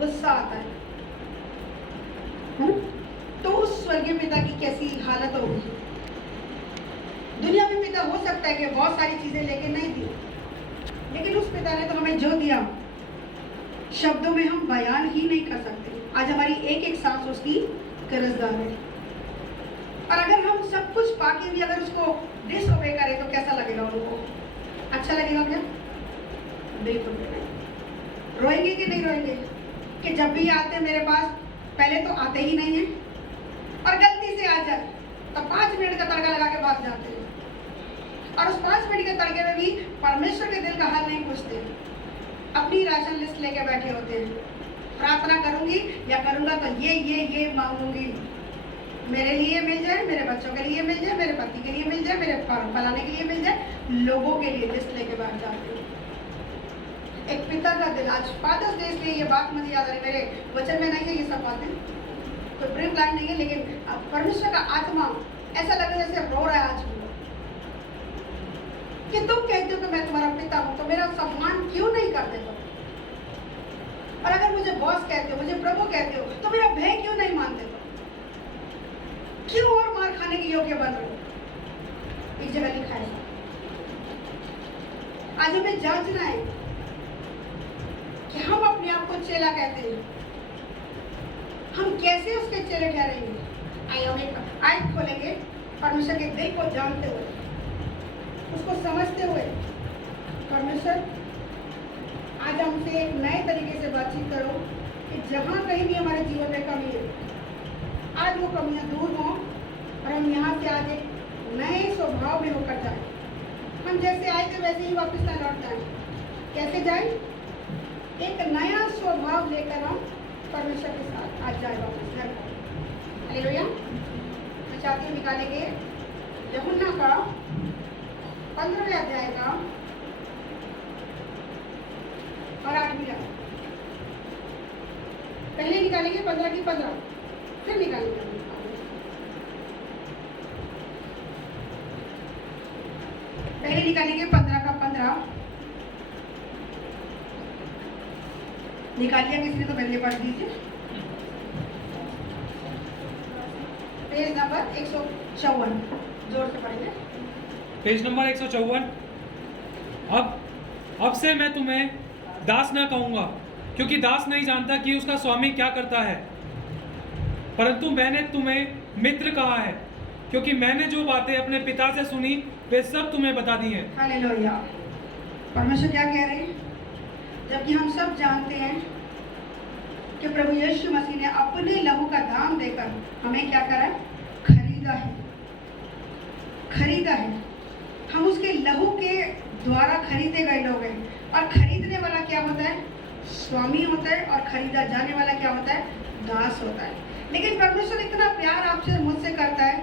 गुस्सा आता है ना? तो उस स्वर्गीय पिता की कैसी हालत होगी। दुनिया में पिता हो सकता है कि बहुत सारी चीजें लेके नहीं दी, लेकिन उस पिता ने तो हमें जो दिया शब्दों में हम बयान ही नहीं कर सकते। आज हमारी एक एक सांस उसकी कर्जदार है, और अगर हम सब कुछ पाके भी अगर उसको डिसओबे करें तो कैसा लगेगा उनको? अच्छा लगेगा क्या? बिल्कुल नहीं। रोएंगे कि नहीं रोएंगे कि जब भी आते हैं मेरे पास पहले तो आते ही नहीं है, और गलती से आ जाए तो 5 मिनट का तड़का लगा के भाग जाते हैं, और उस 5 मिनट के तड़के में भी परमेश्वर के दिल का हाल नहीं पूछते, अपनी राशन लिस्ट लेके बैठे होते हैं। प्रार्थना करूंगी या करूंगा तो ये मांगूंगी, मेरे लिए मिल जाए, मेरे बच्चों के लिए मिल जाए, मेरे पति के लिए मिल जाए, मेरे फलाने के लिए मिल जाए, लोगों के लिए लिस्ट लेके बैठ जाते हैं। एक पिता का दिल, आज फादर्स डे इसलिए ये बात मुझे याद आ रही, मेरे वचन में नहीं है ये सब बातें, तो ब्रीफ लाइन नहीं है, लेकिन परमेश्वर का आत्मा ऐसा लग रहा है जैसे रो रहा है आज कि तुम कहते हो कि मैं तुम्हारा पिता हूं, तो मेरा सम्मान क्यों नहीं करते तुम? और अगर मुझे बॉस कहते हो, मुझे प्रभु कहते हो, तो मेरा भय क्यों नहीं मानते तुम? क्यों और मार खाने के योग्य बन रहे हो? एक जगह लिखा है। आज हमें जांचना है कि हम अपने आप को चेला कहते हैं, हम कैसे उसके चेले ठहरेंगे? आइए हम एक आयत खोलेंगे, परमेश्वर के दिल को जानते हुए, उसको समझते हुए। परमेश्वर आज हमसे एक नए तरीके से बातचीत करो कि जहाँ कहीं भी हमारे जीवन में कमी है, आज वो कमियां दूर हों और हम यहाँ से आज एक नए स्वभाव में होकर जाए। हम जैसे आए थे वैसे ही वापस ना लौट जाए। कैसे जाए? एक नया स्वभाव लेकर हम परमेश्वर के साथ आज जाए वापस घर पर। हालेलुया। मैं चाहती हूँ निकालेंगे यूहन्ना का 15वें अध्याय का और 8वीं आयत। पहले निकालेंगे 15 की 15, फिर निकालेंगे। पहले निकालेंगे 15 का 15। निकाल लिया किसी ने तो पहले पढ़ दीजिए। पेज नंबर 154, जोर से पढ़ेंगे। Page number 154। अब से मैं तुम्हें दास ना कहूंगा, क्योंकि दास नहीं जानता कि उसका स्वामी क्या करता है, परंतु मैंने तुम्हें मित्र कहा है, क्योंकि मैंने जो बातें अपने पिता से सुनी वे सब तुम्हें बता दी हैं। हालेलुया। परमेश्वर क्या कह रहे हैं? जबकि हम सब जानते हैं कि प्रभु यीशु मसीह ने अपने लहू का दाम देकर हमें क्या करा है? खरीदा है, खरीदा है। हम उसके लहू के द्वारा खरीदे गए लोग हैं, और खरीदने वाला क्या होता है? स्वामी होता है, और खरीदा जाने वाला क्या होता है? दास होता है। लेकिन परमेश्वर इतना प्यार आपसे और मुझसे करता है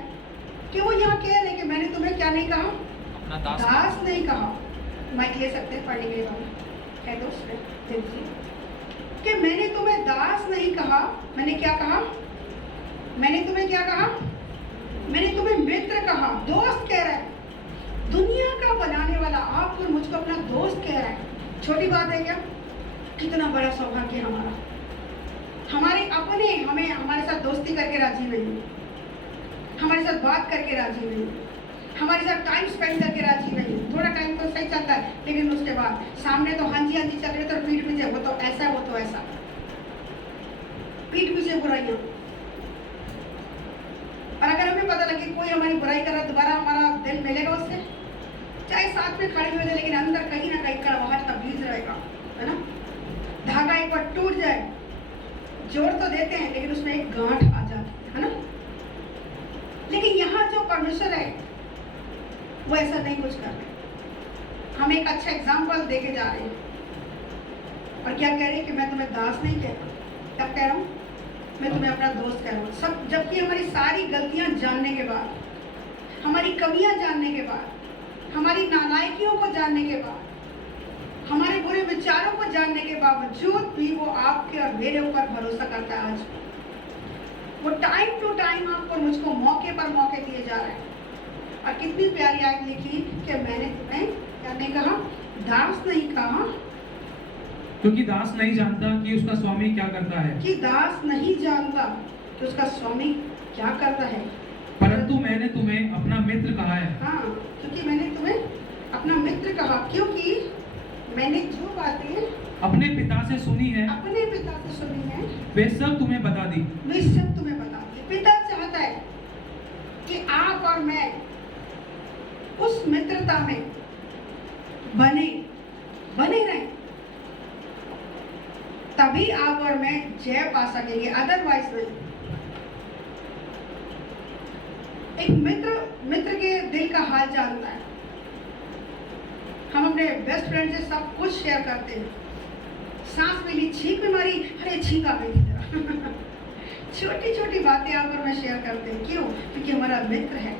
कि वो यहाँ कह रहे कि मैंने तुम्हें क्या नहीं कहा? दास नहीं कहा। माइक ले सकते हैं पढ़ने के लिए कह दो कि मैंने तुम्हें दास नहीं कहा, मैंने क्या कहा? मैंने तुम्हें क्या कहा? मैंने तुम्हें मित्र कहा, दोस्त कह रहा है। दुनिया का बनाने वाला आपको और मुझको अपना दोस्त कह रहा है। छोटी बात है क्या? कितना बड़ा सौभाग्य हमारा। हमारे अपने हमें हमारे साथ दोस्ती करके राजी नहीं, हमारे साथ बात करके राजी नहीं, हमारे साथ टाइम स्पेंड करके राजी नहीं। थोड़ा टाइम तो सही चलता है, लेकिन उसके बाद सामने तो हाँ जी चल रहे तो पीठ पीछे वो तो ऐसा वो तो ऐसा, पीठ पीछे बुराइयां। और अगर हमें पता लगे कोई हमारी बुराई कर रहा, दोबारा हमारा दिल मिलेगा उससे, चाहे साथ में खड़े हुए, लेकिन अंदर कहीं ना कहीं कड़वाहट का बीज रहेगा, है ना? धागा एक बार टूट जाए, जोड़ तो देते हैं लेकिन उसमें एक गांठ आ जाती है ना? लेकिन यहाँ जो परमेश्वर है वो ऐसा नहीं कुछ कर रहे। हम एक अच्छा एग्जाम्पल देके जा रहे हैं, और क्या कह रहे हैं कि मैं तुम्हें दास नहीं कह रहा, क्या कह रहा हूँ? मैं तुम्हें अपना दोस्त कह रहा हूँ। सब जबकि हमारी सारी गलतियां जानने के बाद, हमारी कमियां जानने के बाद, हमारी नालायकियों को जानने के बाद, हमारे बुरे विचारों को जानने के बावजूद भी वो आपके और मेरे ऊपर भरोसा करता है। आज वो टाइम टू टाइम आपको मुझको मौके पर मौके दिए जा रहे हैं। और कितनी प्यारी आयत लिखी कि मैंने तुम्हें क्या नहीं कहा? दास नहीं कहा, क्योंकि दास नहीं जानता कि उसका स्वामी क्या करता है, कि दास नहीं जानता कि उसका स्वामी क्या करता है। परंतु मैंने तुम्हें अपना मित्र कहा है। हाँ, क्योंकि मैंने तुम्हें अपना मित्र कहा, क्योंकि मैंने जो बातें अपने पिता से सुनी है अपने पिता से सुनी है वे सब तुम्हें बता दी। मैं सब तुम्हें बता दी। पिता चाहता है कि आप और मैं उस मित्रता में बने रहें, तभी आप और मैं जय पा सकेंगे, अदरवाइज नहीं। एक मित्र के दिल का हाल जानता है। हम अपने बेस्ट फ्रेंड से सब कुछ शेयर करते हैं। सांस मिली, छींक में मारी, अरे छींक आ गई तेरा। छोटी छोटी बातें आप और मैं शेयर करते हैं। क्यों? क्योंकि हमारा मित्र है।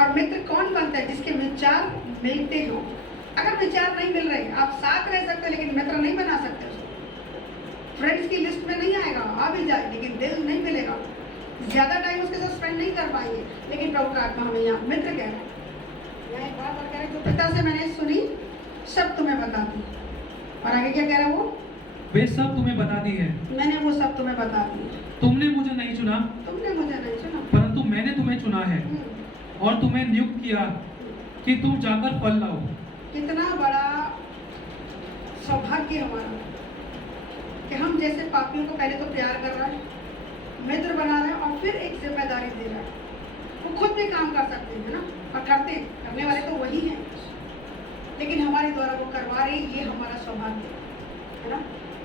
और मित्र कौन बनता है? जिसके विचार मिलते हो। अगर विचार नहीं मिल रहे, आप साथ रह सकते लेकिन मित्र नहीं बना सकते उसको। फ्रेंड्स की लिस्ट में नहीं आएगा, आ भी जाए लेकिन दिल नहीं मिलेगा, ज्यादा टाइम उसके साथ स्पेंड नहीं कर पाएंगे। लेकिन प्रभु का आत्मा हमें यहाँ मित्र कह रहा है। यहाँ एक बात और कह रहे हैं, जो पिता से मैंने सुनी सब तुम्हें बता दी। और आगे क्या कह रहा है वो? वे सब तुम्हें बता दी है। मैंने वो सब तुम्हें बता दी। तुमने मुझे नहीं चुना, तुमने मुझे नहीं चुना, परंतु मैंने तुम्हें चुना है और तुम्हें नियुक्त किया कि तुम जाकर फल लाओ। कितना बड़ा सौभाग्य हमारा कि हम जैसे पापियों को पहले तो प्यार कर रहा है, मित्र बना रहा है और फिर एक जिम्मेदारी दे रहा है। वो खुद भी काम कर सकते हैं ना, और करने वाले तो वही हैं, लेकिन हमारे द्वारा वो करवा रहे। ये हमारा सौभाग्य है ना।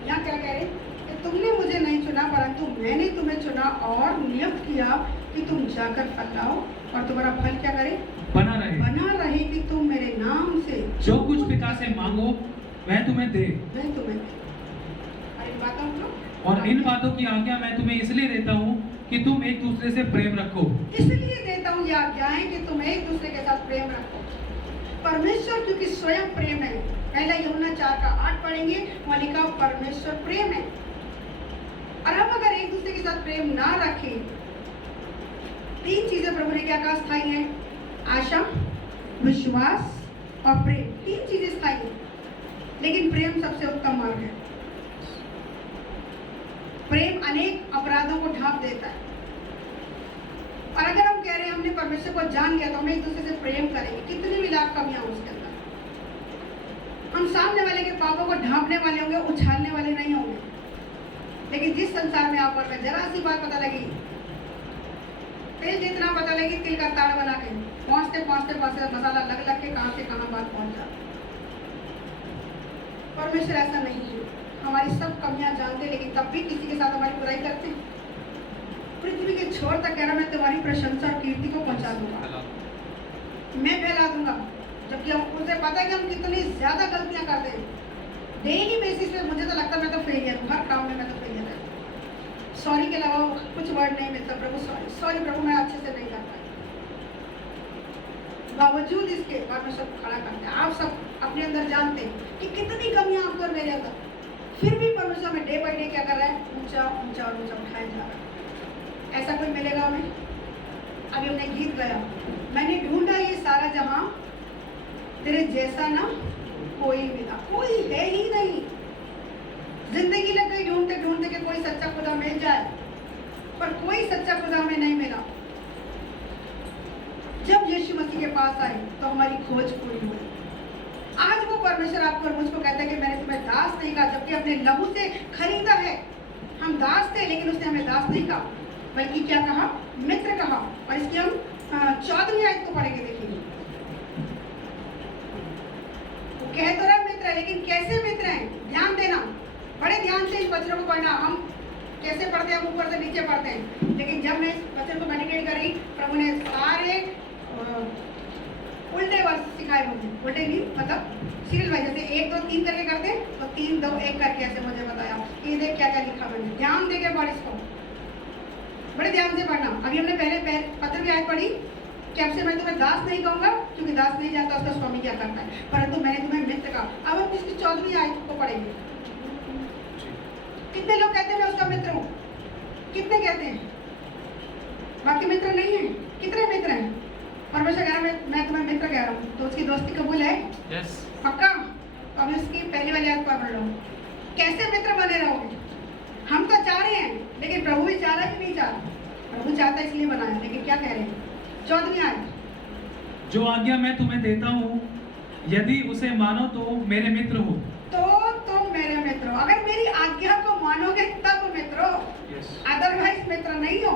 यहाँ क्या कह रहे कि तुमने मुझे नहीं चुना, परंतु मैंने तुम्हें चुना और नियुक्त किया कि तुम जाकर फल लाओ और तुम्हारा फल क्या करे? बना रहे कि तुम मेरे नाम से जो कुछ पिता से मांगो वह तुम्हें दे। और इन बातों की आज्ञा मैं तुम्हें इसलिए देता हूँ कि तुम एक दूसरे से प्रेम रखो। इसलिए देता हूँ ये आज्ञाएं कि तुम एक दूसरे के साथ प्रेम रखो। परमेश्वर क्योंकि स्वयं प्रेम है। पहला यूहन्ना 4:8 पढ़ेंगे, वहाँ लिखा परमेश्वर प्रेम है। और हम अगर एक दूसरे के साथ प्रेम ना रखें, तीन चीजें प्रभु ने क्या कहा स्थायी है? आशा, विश्वास और प्रेम। तीन चीजें स्थायी है, लेकिन प्रेम सबसे उत्तम मार्ग है। प्रेम अनेक अपराधों को ढांप देता है। और अगर हम कह रहे हैं हमने परमेश्वर को जान लिया तो हम एक दूसरे से प्रेम करेंगे, कितनी भी लाख कमियां उसके अंदर, हम सामने वाले के पापों को ढांपने वाले होंगे, उछालने वाले नहीं होंगे। लेकिन जिस संसार में आप और मैं जरा सी बात पता लगी, तेल जितना पता लगी तिल का ताड़ बना के पहुंचते मसाला लग के कहां से कहां बात पहुंच जाती। परमेश्वर ऐसा नहीं है। हमारी सब कमियां जानते, लेकिन तब भी किसी के साथ हमारी बुराई करते हैं। पृथ्वी के छोर तक कह रहा मैं तुम्हारी प्रशंसा और कीर्ति को पहुंचा दूंगा, मैं फैला दूंगा। जबकि हम उसे पता है कि हम कितनी ज्यादा गलतियां करते हैं। डेली बेसिस पे मुझे तो लगता है मैं तो फेलियर हूँ, हर काम में मैं तो फेलियर है। सॉरी के अलावा कुछ वर्ड नहीं मिलता। प्रभु सॉरी प्रभु, मैं अच्छे से नहीं कर पाई। बावजूद इसके परमेश्वर को खड़ा करते हैं। आप सब अपने अंदर जानते हैं कि कितनी कमियां आपको और मेरे अंदर, फिर भी परमेश्वर में डे बाई डे क्या कर रहा है? ऊंचा ऊंचा और ऊंचा उठाया जा रहा है। ऐसा कोई मिलेगा हमें? अभी हमने गीत गाया, मैंने ढूंढा ये सारा जहां, तेरे जैसा ना कोई मिला। कोई है ही नहीं। जिंदगी लग गई ढूंढते ढूंढते कि कोई सच्चा खुदा मिल जाए, पर कोई सच्चा खुदा हमें नहीं मिला। जब यीशु मसीह के पास आए तो हमारी खोज पूरी हुई। आज वो परमेश्वर आपको और मुझको कहता है कि मैंने तुम्हें दास नहीं कहा, जबकि अपने लहू से खरीदा है। हम दास थे, लेकिन उसने हमें दास नहीं कहा, बल्कि क्या कहा? मित्र कहा। और इसकी हम 14वीं आयत को पढ़ेंगे, देखिए। वो कह तो रहा मित्र है, लेकिन कैसे मित्र हैं? ध्यान देना, बड़े ध्यान से इस वचनों को पढ़ना। हम कैसे पढ़ते हैं? हम ऊपर से नीचे पढ़ते हैं, लेकिन जब मैं इस वचन को मेडिटेट करी, प्रभु ने सारे उल्टे वर्ष सिखाए मुझे। उल्टे नहीं मतलब सीरियल वाइज, जैसे 1 2 3 करके करते तो 3 2 1 करके ऐसे मुझे बताया कि देख क्या क्या लिखा मैंने। ध्यान देके पढ़ इसको, बड़े ध्यान से पढ़ना। अभी हमने पहले 15वीं आयत पढ़ी कि अब से मैं तुम्हें दास नहीं कहूंगा, क्योंकि दास नहीं जानता उसका स्वामी क्या करता है, परंतु मैंने तुम्हें मित्र कहा। अब हम इसकी 14वीं आयत को पढ़ेंगे। कितने लोग कहते हैं मैं उसका मित्र हूँ? कितने कहते हैं? बाकी मित्र नहीं है? कितने मित्र हैं? परमेश्वर कह रहा है मैं तुम्हें मित्र कह रहा हूँ, तो उसकी दोस्ती कबूल है? यस। पक्का? तो हम इसकी पहली वाली आयत पढ़ लो। कैसे मित्र बने रहोगे? हम तो चाह रहे हैं, लेकिन प्रभु भी चाह रहा है कि नहीं चाह रहा? प्रभु चाहता है इसलिए बनाया, लेकिन क्या कह रहे हैं? 14वीं आयत, जो आज्ञा मैं तुम्हें देता हूँ, यदि उसे मानो तो मेरे मित्र हो। तो तुम मेरे मित्र हो। अगर मेरी आज्ञा को मानोगे तब मित्र हो, अदरवाइज मित्र नहीं हो।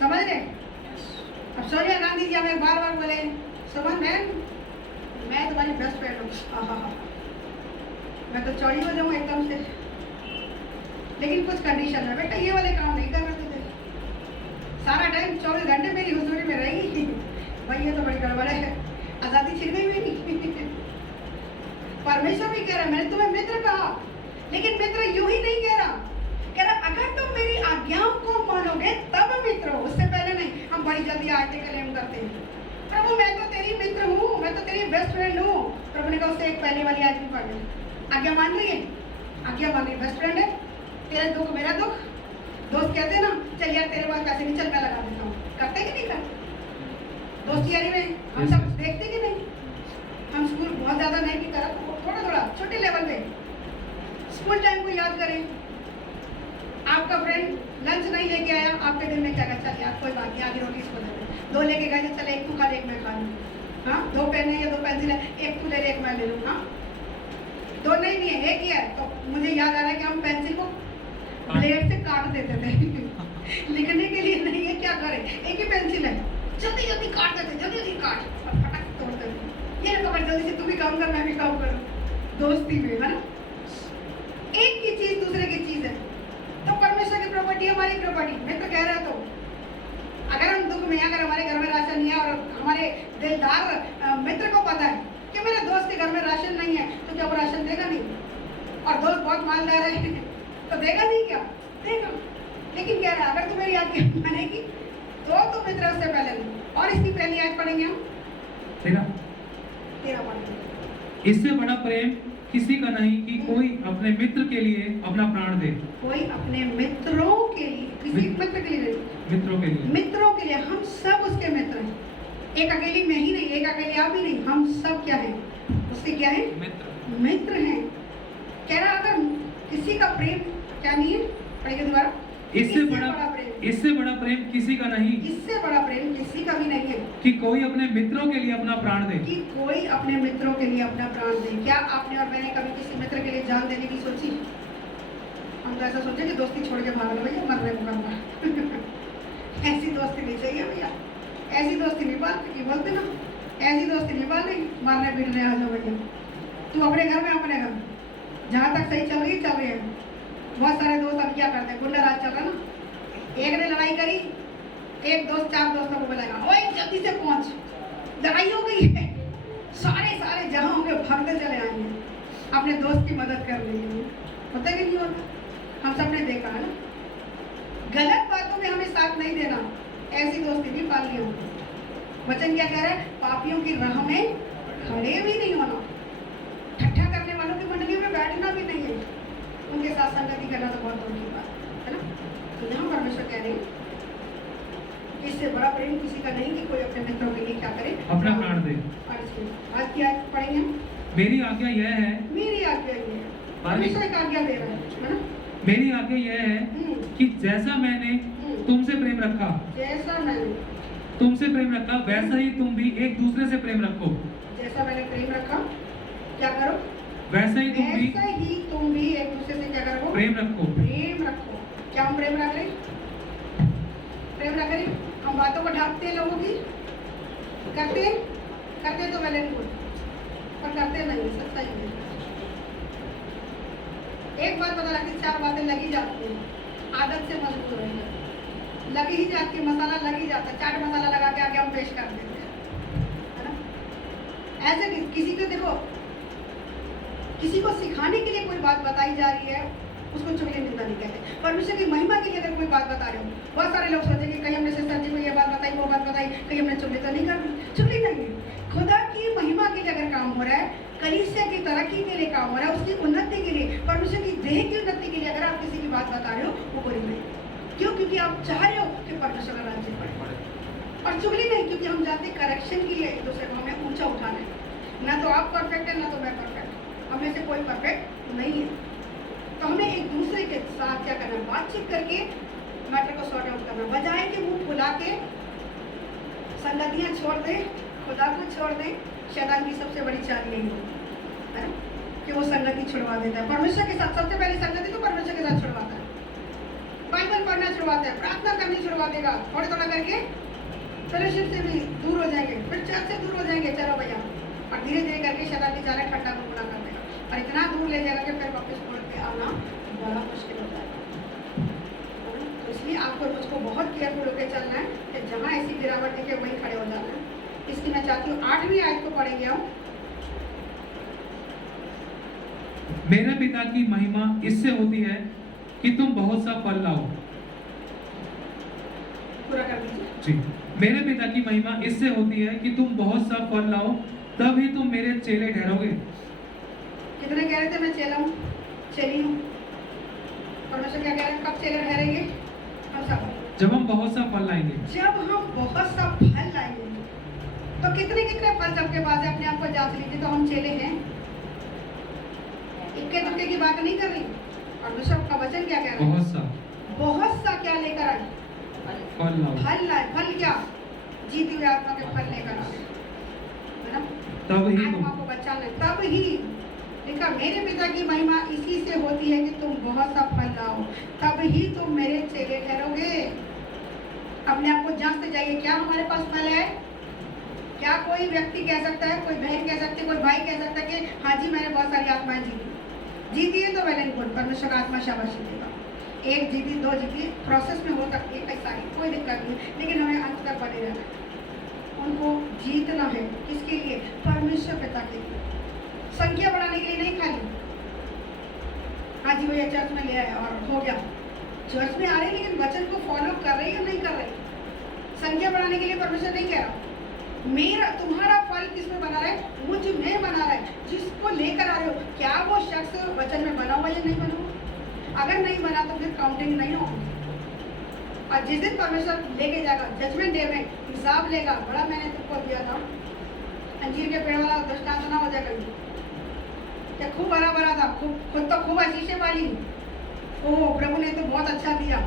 समझ रहे? अब सोनिया गांधी जी हमें बार बार बोले, सुमन बहन मैं तुम्हारी बेस्ट फ्रेंड हूँ, मैं तो चौड़ी हो जाऊँ एकदम से, लेकिन कुछ कंडीशन है बेटा, ये वाले काम नहीं करना तुझे। सारा टाइम 24 घंटे मेरी हुजूरी में रहेगी भाई, ये तो बड़ी गड़बड़ है, आजादी छिन गई मेरी। परमेश्वर भी कह रहा है मैंने तुम्हें मित्र कहा, लेकिन मित्र यूं ही नहीं कह रहा, कह रहा अगर तुम मेरी आज्ञाओं को मानोगे तब मित्र हो, उससे पहले नहीं। हम बड़ी जल्दी आयतें क्लेम करते हैं, प्रभु मैं तो तेरी मित्र हूँ, मैं तो तेरी बेस्ट फ्रेंड हूँ। प्रभु ने कहा उससे एक पहले वाली आयत भी पढ़ लो। आज्ञा मान रही है, आज्ञा मान रही, बेस्ट फ्रेंड है, तेरा दुख मेरा दुख। दोस्त कहते हैं ना, चल यार तेरे पास पैसे नहीं, चल मैं लगा देता हूँ, करते कि नहीं करते? दोस्ती यारी में हम सब देखते कि नहीं? हम स्कूल बहुत ज्यादा नहीं भी करा, थोड़ा थोड़ा छोटे लेवल पे स्कूल टाइम को याद करें। आपका फ्रेंड लंच नहीं लेके आया, आपके दिल में क्या कहता, चल यार कोई बात नहीं, आगे रोटी इसको दे दे। 2 लेके गए, चल एक तू खा ले एक मैं खा लूँ। हाँ, 2 पेन है या 2 पेंसिल है, एक तू ले ले एक मैं ले लूँ। हाँ, 2 नहीं भी है, एक ही है। तो मुझे याद आ रहा है कि हम पेंसिल को ब्लेड से काट देते थे लिखने के लिए नहीं है, क्या करें, एक ही पेंसिल है, जल्दी जल्दी काट देते, जल्दी जल्दी काट और फटाक तोड़ देते। ये ना जल्दी से, तू भी काम कर मैं भी काम करूँ, दोस्ती में है ना। एक की चीज दूसरे की चीज है। तो परमेश्वर की प्रॉपर्टी हमारी प्रॉपर्टी, मित्र कह रहा है। तो अगर हम दुख में, अगर हमारे घर में राशन नहीं है और हमारे दिलदार मित्र को पता है कि मेरे दोस्त के घर में राशन नहीं है, तो क्या वो राशन देगा? नहीं। और दोस्त बहुत मालदार है तो देगा नहीं? क्या देगा। लेकिन कह रहा है अगर तू मेरी आज्ञा मानेगी तो मित्र उससे पहले नहीं। और इसकी पहली आयत पढ़ेंगे हम, 13 पढ़ेंगे। इससे बड़ा प्रेम किसी का नहीं कि कोई अपने मित्र के लिए अपना प्राण दे। कोई अपने मित्रों के लिए, किसी मित्र के लिए, मित्रों के लिए, मित्रों के लिए। हम सब उसके मित्र हैं, एक अकेली मैं ही नहीं, एक अकेले आप ही नहीं, हम सब क्या है उसके, क्या है? मित्र हैं। कह रहा अगर किसी का प्रेम क्या नहीं है, पढ़ेंगे दोबारा। इससे बड़ा प्रेम किसी का नहीं, इससे बड़ा प्रेम किसी का भी नहीं है कि कोई अपने मित्रों के लिए अपना प्राण दे। कि कोई अपने मित्रों के लिए अपना प्राण दे। क्या आपने और मैंने कभी किसी मित्र के लिए जान देने की सोची? हम तो ऐसा सोचे कि दोस्ती छोड़ के भाग लो भैया, मरने को करना ऐसी दोस्ती नहीं चाहिए भैया, ऐसी दोस्ती नहीं पाल, बोलते ना ऐसी दोस्ती नहीं पाल रही, मारने पीटने आ जाओ भैया। तू अपने घर में, अपने घर जहाँ तक सही चल रही है। बहुत सारे दोस्त अब क्या करते हैं, गुंडा राज चल रहा ना, एक ने लड़ाई करी, एक दोस्त 4 दोस्तों को बुलाएगा, ओए जल्दी से पहुंच, लड़ाई हो गई है। सारे जहाँ होंगे भागते चले आएंगे, अपने दोस्त की मदद कर रही है। होता कि नहीं होता? हम सब ने देखा है ना। गलत बातों में हमें साथ नहीं देना, ऐसी दोस्ती भी पाल ली हो। वचन क्या कह रहा है? पापियों की राह में खड़े भी नहीं होना, ठट्ठा करने वालों की मंडली में बैठना भी नहीं है, उनके साथ संगति करना तो बहुत दूर की बात है ना। तो यहाँ परमेश्वर कह रहे हैं इससे बड़ा प्रेम किसी का नहीं कि कोई अपने मित्रों के लिए क्या करे, अपना प्राण दे। आज की आयत पढ़ेंगे हम। मेरी आज्ञा यह है, मेरी आज्ञा ये है, परमेश्वर एक आज्ञा दे रहा है ना। मेरी आज्ञा यह है कि जैसा मैंने तुमसे प्रेम रखा, जैसा मैंने तुमसे प्रेम रखा, वैसा ही तुम भी एक दूसरे से प्रेम रखो। जैसा मैंने प्रेम रखा, क्या करो? वैसा ही तुम भी एक दूसरे से क्या करो? प्रेम रखो। प्रेम रखो। क्या हम प्रेम रख रहे? प्रेम रख रहे? हम बातों को ढांकते हैं लोगों की, करते तो मैंने नहीं बोला, पर करते नहीं, सच्चाई नहीं। एक बात पता लगती, 4 बातें लगी जाती हैं, आदत से मजबूर हो जाती, लगी ही जाती है, मसाला लग ही जाता है, चाट मसाला लगा के आगे हम पेश कर देते हैं, है ना। ऐसे किसी को देखो, किसी को सिखाने के लिए कोई बात बताई जा रही है, उसको चुगली निंदा नहीं कहते। परमेश्वर की महिमा के लिए अगर कोई बात बता रहे हो, बहुत सारे लोग सोचेंगे कहीं हमने सिस्टर जी को ये बात बताई, वो बात बताई, कहीं हमने चुगली तो नहीं कर दी। चुगली नहीं है, खुदा की महिमा के लिए अगर काम हो रहा है, कलीसिया की तरक्की के लिए काम हो रहा है, उसकी उन्नति के लिए, परमेश्वर की देह की उन्नति के लिए अगर आप किसी की बात बता रहे हो, वो बुरी नहीं। क्यों? क्योंकि आप चाह रहे हो कि परमेश्वर का राज्य बढ़े। और चुगली नहीं, क्योंकि हम जानते करेक्शन के लिए एक दूसरे को हमें ऊंचा उठाना है। ना तो आप परफेक्ट है, ना तो मैं परफेक्ट। हमें से कोई परफेक्ट नहीं है। तो हमें एक दूसरे के साथ क्या करना है, बातचीत करके मैटर को सॉर्ट आउट करना, बजाय कि मुंह फुला के संगतियां छोड़ दें, खुदा को छोड़ दें। शैतान की सबसे बड़ी चाल यही है ना, कि वो संगति छुड़वा देता है परमेश्वर के साथ। सबसे पहली संगति तो परमेश्वर के साथ छुड़वाता है, बाइबल पढ़ना छुड़वाता है, प्रार्थना करनी छुड़वा देगा। थोड़ा थोड़ा करके फेलोशिप से भी दूर हो जाएंगे, फिर चर्च से दूर हो जाएंगे, चलो भैया, और धीरे धीरे करके शैतान की चालें ठट्टा बुरा कर देगा और इतना दूर ले जाएगा कि फिर वापस मुड़ के आना बड़ा मुश्किल हो जाएगा। तो इसलिए आपको मुझको बहुत केयरफुल होकर चलना है कि जहाँ ऐसी गिरावट दिखे वहीं खड़े हो जाना है। इसलिए मैं चाहती हूँ 8वीं आयत को पढ़ेंगे हम। मेरे पिता की महिमा इससे होती है कि तुम बहुत सा फल लाओ। पूरा कर दीजिए जी, मेरे पिता की महिमा इससे होती है कि तुम बहुत सा फल लाओ, तब ही तुम मेरे चेले ठहरोगे। कितने कह रहे थे मैं चेला हूँ, चेली हूँ? परमेश्वर क्या कह रहे हैं, कब चेले ठहरेंगे? हम सब जब हम बहुत सा फल लाएंगे। जब हम बहुत सा फल लाएंगे। तो कितने कितने फल सबके पास है, अपने आप को जांच लीजिए। तो हम चेले हैं, इक्के दुक्के की बात नहीं कर रही। परमेश्वर का वचन क्या कह रहा है, बहुत सा क्या लेकर आए, फल लाओ। फल लाए। फल क्या? जीती हुई आत्मा के फल लेकर आए, है ना? तब ही आत्मा को बचाना, तब ही लिखा मेरे पिता की महिमा इसी से होती है कि तुम बहुत सा फल लाओ, तब ही तुम मेरे चेले ठहरोगे। अपने आप को जांचते जाइए, क्या हमारे पास फल है? क्या कोई व्यक्ति कह सकता है, कोई बहन कह सकती है, कोई भाई कह सकता है कि हाँ जी मैंने बहुत सारी आत्माएं जीती है तो वेल एंड गुड, परमेश्वर का आत्मा शाबाशी देगा। एक जीती, दो जीती, प्रोसेस में हो सकती है, ऐसा ही कोई दिक्कत नहीं, लेकिन हमें अंत तक बने रहना है। उनको जीतना है, किसके लिए? परमेश्वर पिता के लिए। संख्या बढ़ाने के लिए नहीं खाली हाँ जी भैया चर्च में ले आए और हो गया। चर्च में आ रहे लेकिन वचन को फॉलो कर रहे या नहीं कर रहे? संख्या बढ़ाने के लिए परमेश्वर नहीं कह रहा मेरा तुम्हारा फल किसमें बना रहा है, मुझ में बना रहा है। जिसको लेकर आ रहे हो, क्या वो शख्स वचन में बना हुआ या नहीं बना हुआ? अगर नहीं बना तो फिर काउंटिंग नहीं होगी। और जिस दिन परमेश्वर लेके जाएगा जजमेंट डे में हिसाब लेगा, बड़ा मैंने तुमको दिया था, अंजीर के पेड़ वाला दृष्टांत ना हो जाए कहीं, क्या खूब हरा भरा था, खुद तो खूब आशीषें वाली, ओह प्रभु ने तो बहुत अच्छा दिया,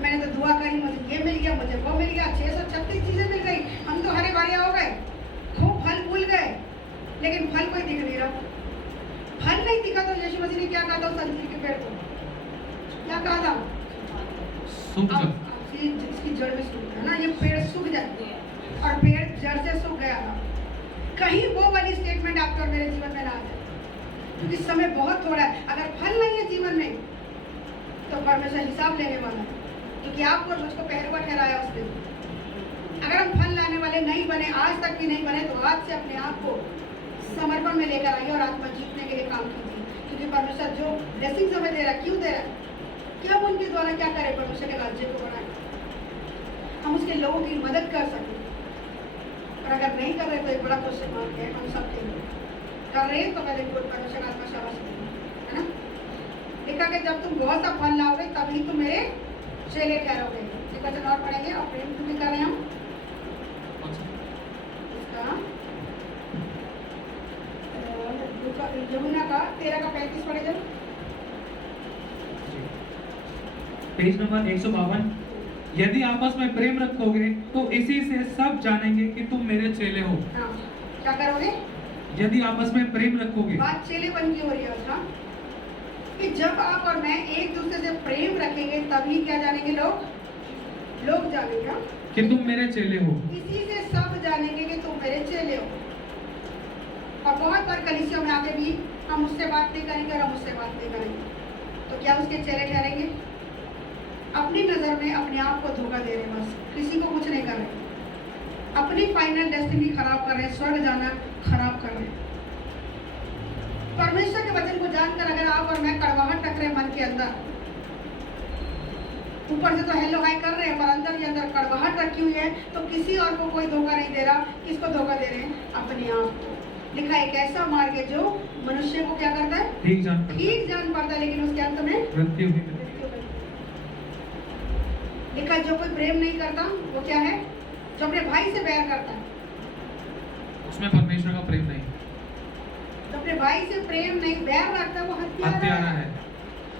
मैंने तो दुआ करी, मुझे ये मिल गया, मुझे वो मिल गया, 636 चीजें मिल गई, हम तो हरे भरे हो गए, खूब फल फूल गए, लेकिन फल कोई दिख नहीं रहा। फल नहीं दिखा तो यीशु मसीह ने क्या कहा था उस अंजीर के पेड़ को? क्या कहा था? इसकी जड़ में सूख गया ना, ये पेड़ सूख जाते हैं और पेड़ जड़ से सूख गया था। कहीं वो वाली स्टेटमेंट आपके और मेरे जीवन में ना आ जाए, क्योंकि समय बहुत थोड़ा है। अगर फल नहीं है जीवन में तो परमेश्वर हिसाब लेने वाला है, क्योंकि आपको और मुझको पहलुआ ठहराया उसने। अगर हम फल लाने वाले नहीं बने, आज तक भी नहीं बने, तो आज से अपने आप को समर्पण में लेकर आइए और आत्मा जीतने के लिए काम कीजिए। क्योंकि परमेश्वर जो ब्लेसिंग हमें दे रहा है, क्यों दे रहा है? कि हम उनके द्वारा क्या करें, परमेश्वर के राज्य को बढ़ाएं, हम उसके लोगों की मदद कर सकें। और अगर नहीं कर रहे तो एक बड़ा क्वेश्चन मार्क है हम सब के लिए। कर रहे हैं तो मैं देखो परमेश्वर का आत्मा शाबाशी है ना। लिखा कि जब तुम बहुत सा फल लाओगे तभी तुम मेरे चेले ठहरोगे। एक वचन और पढ़ेंगे और प्रेम भी कर रहे हैं हम इसका यमुना का 13 का 35 पढ़े जब पेज नंबर 152। यदि आपस में प्रेम रखोगे तो इसी से सब जानेंगे कि तुम मेरे चेले हो। हाँ, क्या करोगे? यदि आपस में प्रेम रखोगे। बात चेले बन की हो रही है अच्छा, कि जब आप और मैं एक दूसरे से प्रेम रखेंगे तभी क्या जानेंगे लोग जानेंगे कि तुम मेरे चेले हो। इसी से सब जानेंगे कि तुम मेरे चेले हो। और बहुत बार कलीसियों में आके भी हम उससे बात नहीं करेंगे और हम उससे बात नहीं करेंगे, तो क्या उसके चेले ठहरेंगे? अपनी नजर में अपने आप को धोखा दे रहे, बस किसी को कुछ नहीं कर रहे, अपनी फाइनल डेस्टिनी खराब कर रहे, स्वर्ग जाना खराब कर रहे। परमेश्वर के वचन को जानकर अगर आप और मैं कड़वाहट रख रहे मन के अंदर, ऊपर से तो हेलो हाय कर रहे हैं पर अंदर के अंदर कड़वाहट रखी हुई है, तो किसी और को कोई धोखा नहीं दे रहा। किसको धोखा दे रहे हैं? अपने आप को। लिखा एक ऐसा मार्ग है जो मनुष्य को क्या करता है? ठीक जान पड़ता है, लेकिन उसके अंत में मृत्यु भी। लिखा जो कोई प्रेम नहीं करता वो क्या है? जो अपने भाई से बैर करता है, उसमें परमेश्वर का प्रेम नहीं। जो अपने भाई से प्रेम नहीं बैर रखता वो हत्यारा हत्यारा है। है।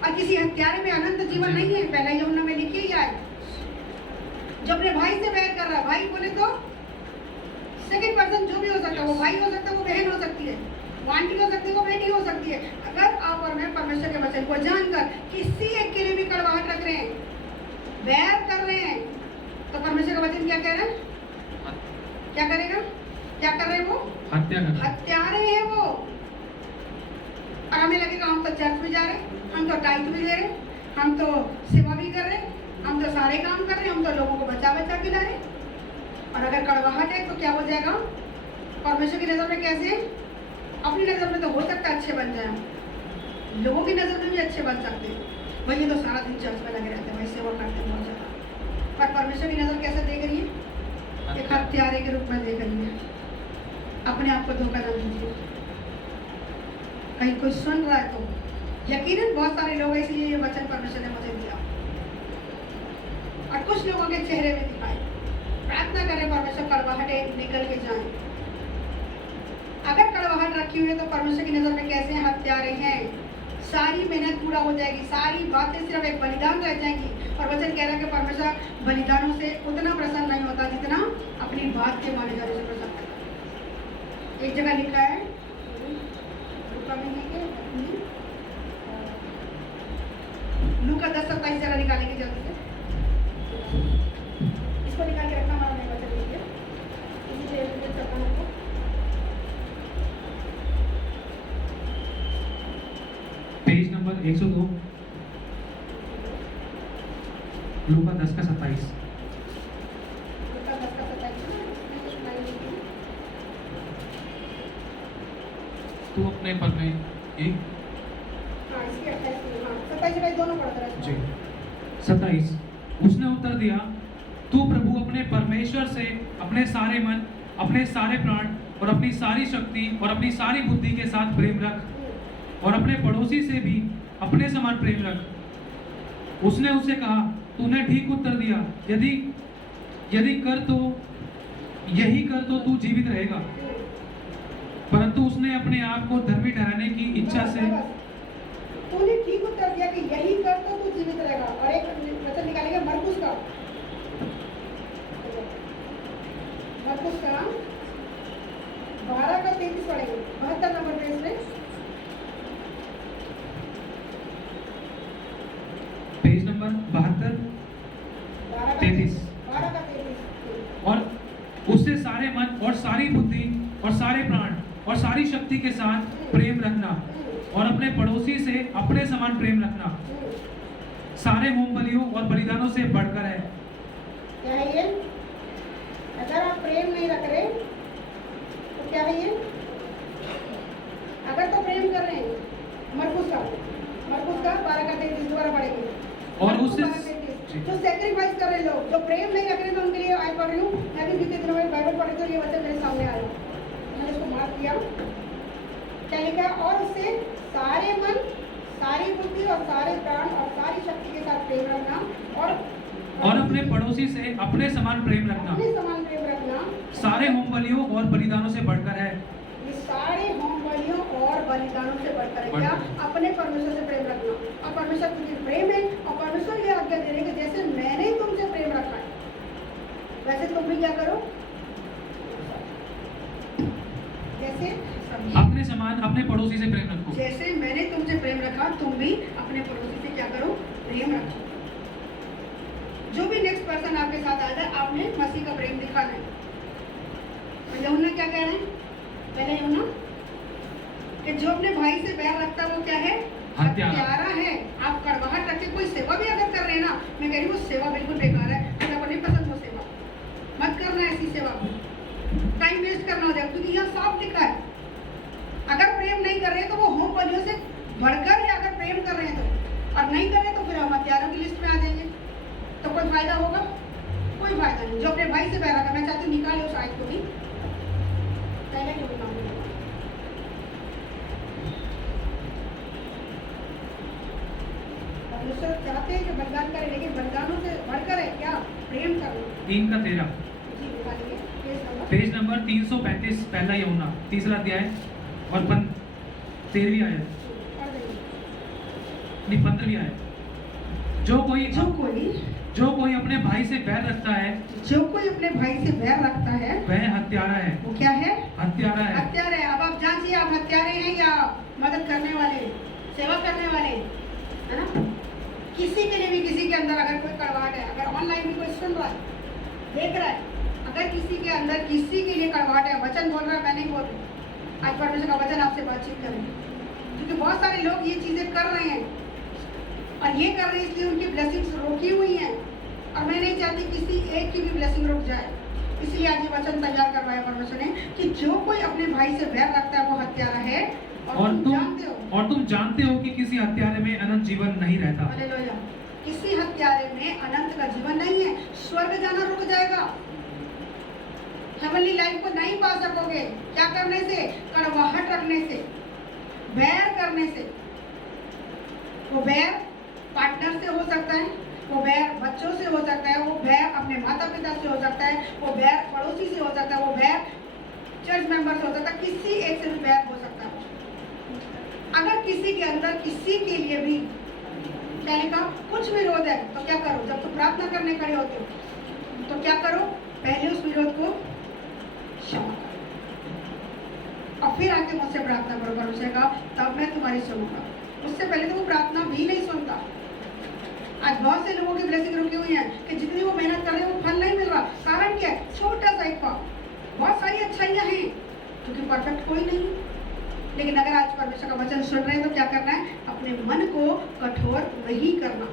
और किसी हत्यारे में अनंत जीवन नहीं है, पहला यूहन्ना में लिखी ही है। जो अपने भाई से बैर कर रहा है, भाई बोले तो सेकंड पर्सन जो भी हो सकता है, वो भाई हो सकता है, वो बहन हो सकती है, वो आंटी हो सकती है, वो बेटी हो सकती है। अगर आप और मैं परमेश्वर के वचन को जानकर किसी एक के लिए भी कड़वाहट रख रहे हैं, बैर कर रहे हैं, तो परमेश्वर का वचन क्या कह रहा है? क्या करेगा? क्या कर रहे हैं वो? हत्या कर रहे हैं। हत्यारे हैं वो। और हमें लगेगा हम तो चर्च में जा रहे हैं, हम तो टाइट भी दे रहे हैं, हम तो सेवा भी कर रहे हैं, हम तो सारे काम कर रहे हैं, हम तो लोगों को बचा बचा के ला रहे हैं। और अगर कड़वाहट है तो क्या हो जाएगा? परमेश्वर की नज़र में कैसे? अपनी नज़र में तो हो सकता है अच्छे बन जाए, लोगों की नज़र में भी अच्छे बन सकते हैं। भाई ये तो सारा दिन चर्च में लगे रहते हैं, भाई सेवा करते हैं बहुत ज़्यादा, पर परमेश्वर की नज़र कैसे देख रही है? एक हत्यारे के रूप में देख रही है। अपने आप को धोखा न दीजिए। कहीं कोई सुन रहा है तो यकीनन बहुत सारे लोग, इसलिए ये वचन परमेश्वर ने मुझे दिया और कुछ लोगों के चेहरे में दिखाए। प्रार्थना करें परमेश्वर कड़वाहटें निकल के जाएं। अगर कड़वाहट रखी हुई है तो परमेश्वर की नज़र में कैसे हत्यारे हैं। सारी मेहनत पूरा हो जाएगी, सारी बातें सिर्फ एक बलिदान रह जाएंगी। और वचन कह रहा है कि परमेश्वर बलिदानों से उतना प्रसन्न नहीं होता जितना अपनी बात के माने जाने से प्रसन्न होता है। एक जगह लिखा है, लूका 10:27 जरा निकालेंगे जल्दी से, इसको निकाल के रखना, हमारा नहीं बचा लीजिए इसी को। पेज नंबर 102, लूका 10:27। लूका 10:27 तू अपने पर में एक हाँ, इसकी 27 दोनों पढ़ते रहे। जी 27। उसने उत्तर दिया, तू प्रभु अपने परमेश्वर से अपने सारे मन, अपने सारे प्राण और अपनी सारी शक्ति और अपनी सारी बुद्धि के साथ प्रेम रख और अपने पड़ोसी से भी अपने समान प्रेम रख। उसने उसे कहा, तूने ठीक उत्तर दिया, यदि यदि कर तो यही कर तो तू जीवित रहेगा। परंतु उसने अपने आप को धर्मी ठहराने की इच्छा से तूने ठीक उत्तर दिया कि यही कर तो तू जीवित रहेगा। और एक वचन निकालेंगे मरकुस का 12:33 पढ़ेंगे, 72 नंबर पेज में। Page number 72 33। 12:33। और उससे सारे मन और सारी बुद्धि और सारे प्राण और सारी शक्ति के साथ प्रेम रखना और अपने पड़ोसी से अपने समान प्रेम रखना सारे होम बलियों और बलिदानों से बढ़कर है। क्या है ये? अगर आप प्रेम नहीं रख रहे तो क्या है ये? अगर तो प्रेम कर रहे हैं, मरकुस का 12:33 दोबारा पढ़ेंगे। और उससे जो सैक्रिफाइस कर रहे लोग, जो प्रेम नहीं रख रहे, तो उनके लिए आई पढ़ रही हूँ। मैं भी बीते दिनों में बाइबल पढ़ी तो ये वचन मेरे सामने आया, मैंने इसको मार्क किया। क्या लिखा? और उससे सारे मन, सारी बुद्धि और सारे प्राण और सारी शक्ति के साथ प्रेम रखना और अपने पड़ोसी से अपने समान प्रेम रखना, अपने समान प्रेम रखना सारे होम बलियों और बलिदानों से बढ़कर है। ये सारे होम बलियों और बलिदानों से बढ़कर है। क्या? अपने परमेश्वर से प्रेम रखना। और परमेश्वर तुझे प्रेम है और परमेश्वर ये आज्ञा दे रहे हैं कि जैसे मैंने तुमसे प्रेम रखा है वैसे तुम भी क्या करो, जैसे अपने समान अपने पड़ोसी से प्रेम रखो। जैसे मैंने तुमसे प्रेम रखा तुम भी अपने पड़ोसी से क्या करो, प्रेम रखो। जो भी नेक्स्ट पर्सन आपके साथ आ जाए, आपने मसीह का प्रेम दिखाना है। तो यूहन्ना क्या कह रहे हैं? पहले यूहन्ना कि जो अपने भाई से बैर रखता है वो क्या है? हत्यारा है। आप कड़वाहट रख के कोई सेवा भी अगर कर रहे हैं ना, मैं कह रही हूँ वो सेवा बिल्कुल बेकार है, मेरे को नहीं पसंद वो सेवा, मत करना ऐसी सेवा, टाइम वेस्ट करना हो जाए। क्योंकि यहाँ साफ लिखा है अगर प्रेम नहीं कर रहे हैं तो वो होम बलियों से बढ़कर है। अगर प्रेम कर रहे हैं तो, और नहीं कर रहे तो फिर हम हत्यारों की लिस्ट में आ जाएंगे। तो कोई फायदा होगा? कोई फायदा नहीं। जो अपने भाई से बैर रखा, मैं चाहती हूँ निकाले उस आयत को भी, पहले क्यों निकालूं? परमेश्वर चाहते हैं कि बलिदान करें, लेकिन बलिदानों से बढ़कर है क्या? प्रेम करना। 3:13 जी निकालिए पेज नंबर। पेज नंबर 335, पहला यूहन्ना 3रा अध्याय और 13वीं आयत, पढ़ देंगे। नहीं 15वीं आयत। जो कोई अपने भाई से बैर रखता है, जो कोई अपने भाई से बैर रखता है वह हत्यारा है। वो क्या है? हत्यारा है। हत्यारे। अब आप जांचिए, आप हत्यारे हैं या मदद करने वाले, सेवा करने वाले, है ना? किसी के लिए भी, किसी के अंदर अगर कोई कड़वाहट है, अगर ऑनलाइन भी कोई सुन रहा है, देख रहा है, अगर किसी के अंदर किसी के लिए कड़वाहट है, वचन बोल रहा है, मैं नहीं बोल रही, आज परमेश्वर का वचन आपसे बातचीत करेंगे, क्योंकि बहुत सारे लोग ये चीजें कर रहे हैं और ये कर रहे हैं इसलिए उनकी ब्लेसिंग्स रोकी हुई हैं, और मैं नहीं चाहती किसी एक की भी ब्लेसिंग रुक जाए। इसलिए आज ये वचन तैयार करवाया परमेश्वर ने कि जो कोई अपने भाई से बैर रखता है वो हत्यारा है, और तुम जानते हो कि किसी हत्यारे में अनंत जीवन नहीं रहता। हालेलुया। किसी हत्यारे में अनंत का जीवन नहीं है। स्वर्ग जाना रुक जाएगा, हेवनली लाइफ को नहीं पा सकोगे। क्या करने से? कड़वाहट रखने से, बैर करने से। वो बैर पार्टनर से हो सकता है, वो बैर बच्चों से हो सकता है, वो बैर अपने माता पिता से हो सकता है, वो बैर पड़ोसी से हो सकता है, वो बैर चर्च मेंबर से हो सकता है, किसी एक से भी बैर हो सकता है। अगर किसी के अंदर किसी के लिए भी क्या लिखा, कुछ विरोध है, तो क्या करो? जब तुम प्रार्थना करने खड़े होते हो तो क्या करो? पहले उस विरोध को क्षमा करो और फिर आके मुझसे प्रार्थना करो परमेश्वर का, तब मैं तुम्हारी सुनूंगा। उससे पहले तो वो प्रार्थना भी नहीं सुनता। आज बहुत से लोगों की ब्लेसिंग रुकी हुई है कि जितनी वो मेहनत कर रहे हैं वो फल नहीं मिल रहा। कारण क्या है? छोटा सा एक पाप। बहुत सारी अच्छाइयां हैं क्योंकि परफेक्ट कोई नहीं, लेकिन अगर आज परमेश्वर का वचन सुन रहे हैं तो क्या करना है? अपने मन को कठोर नहीं करना,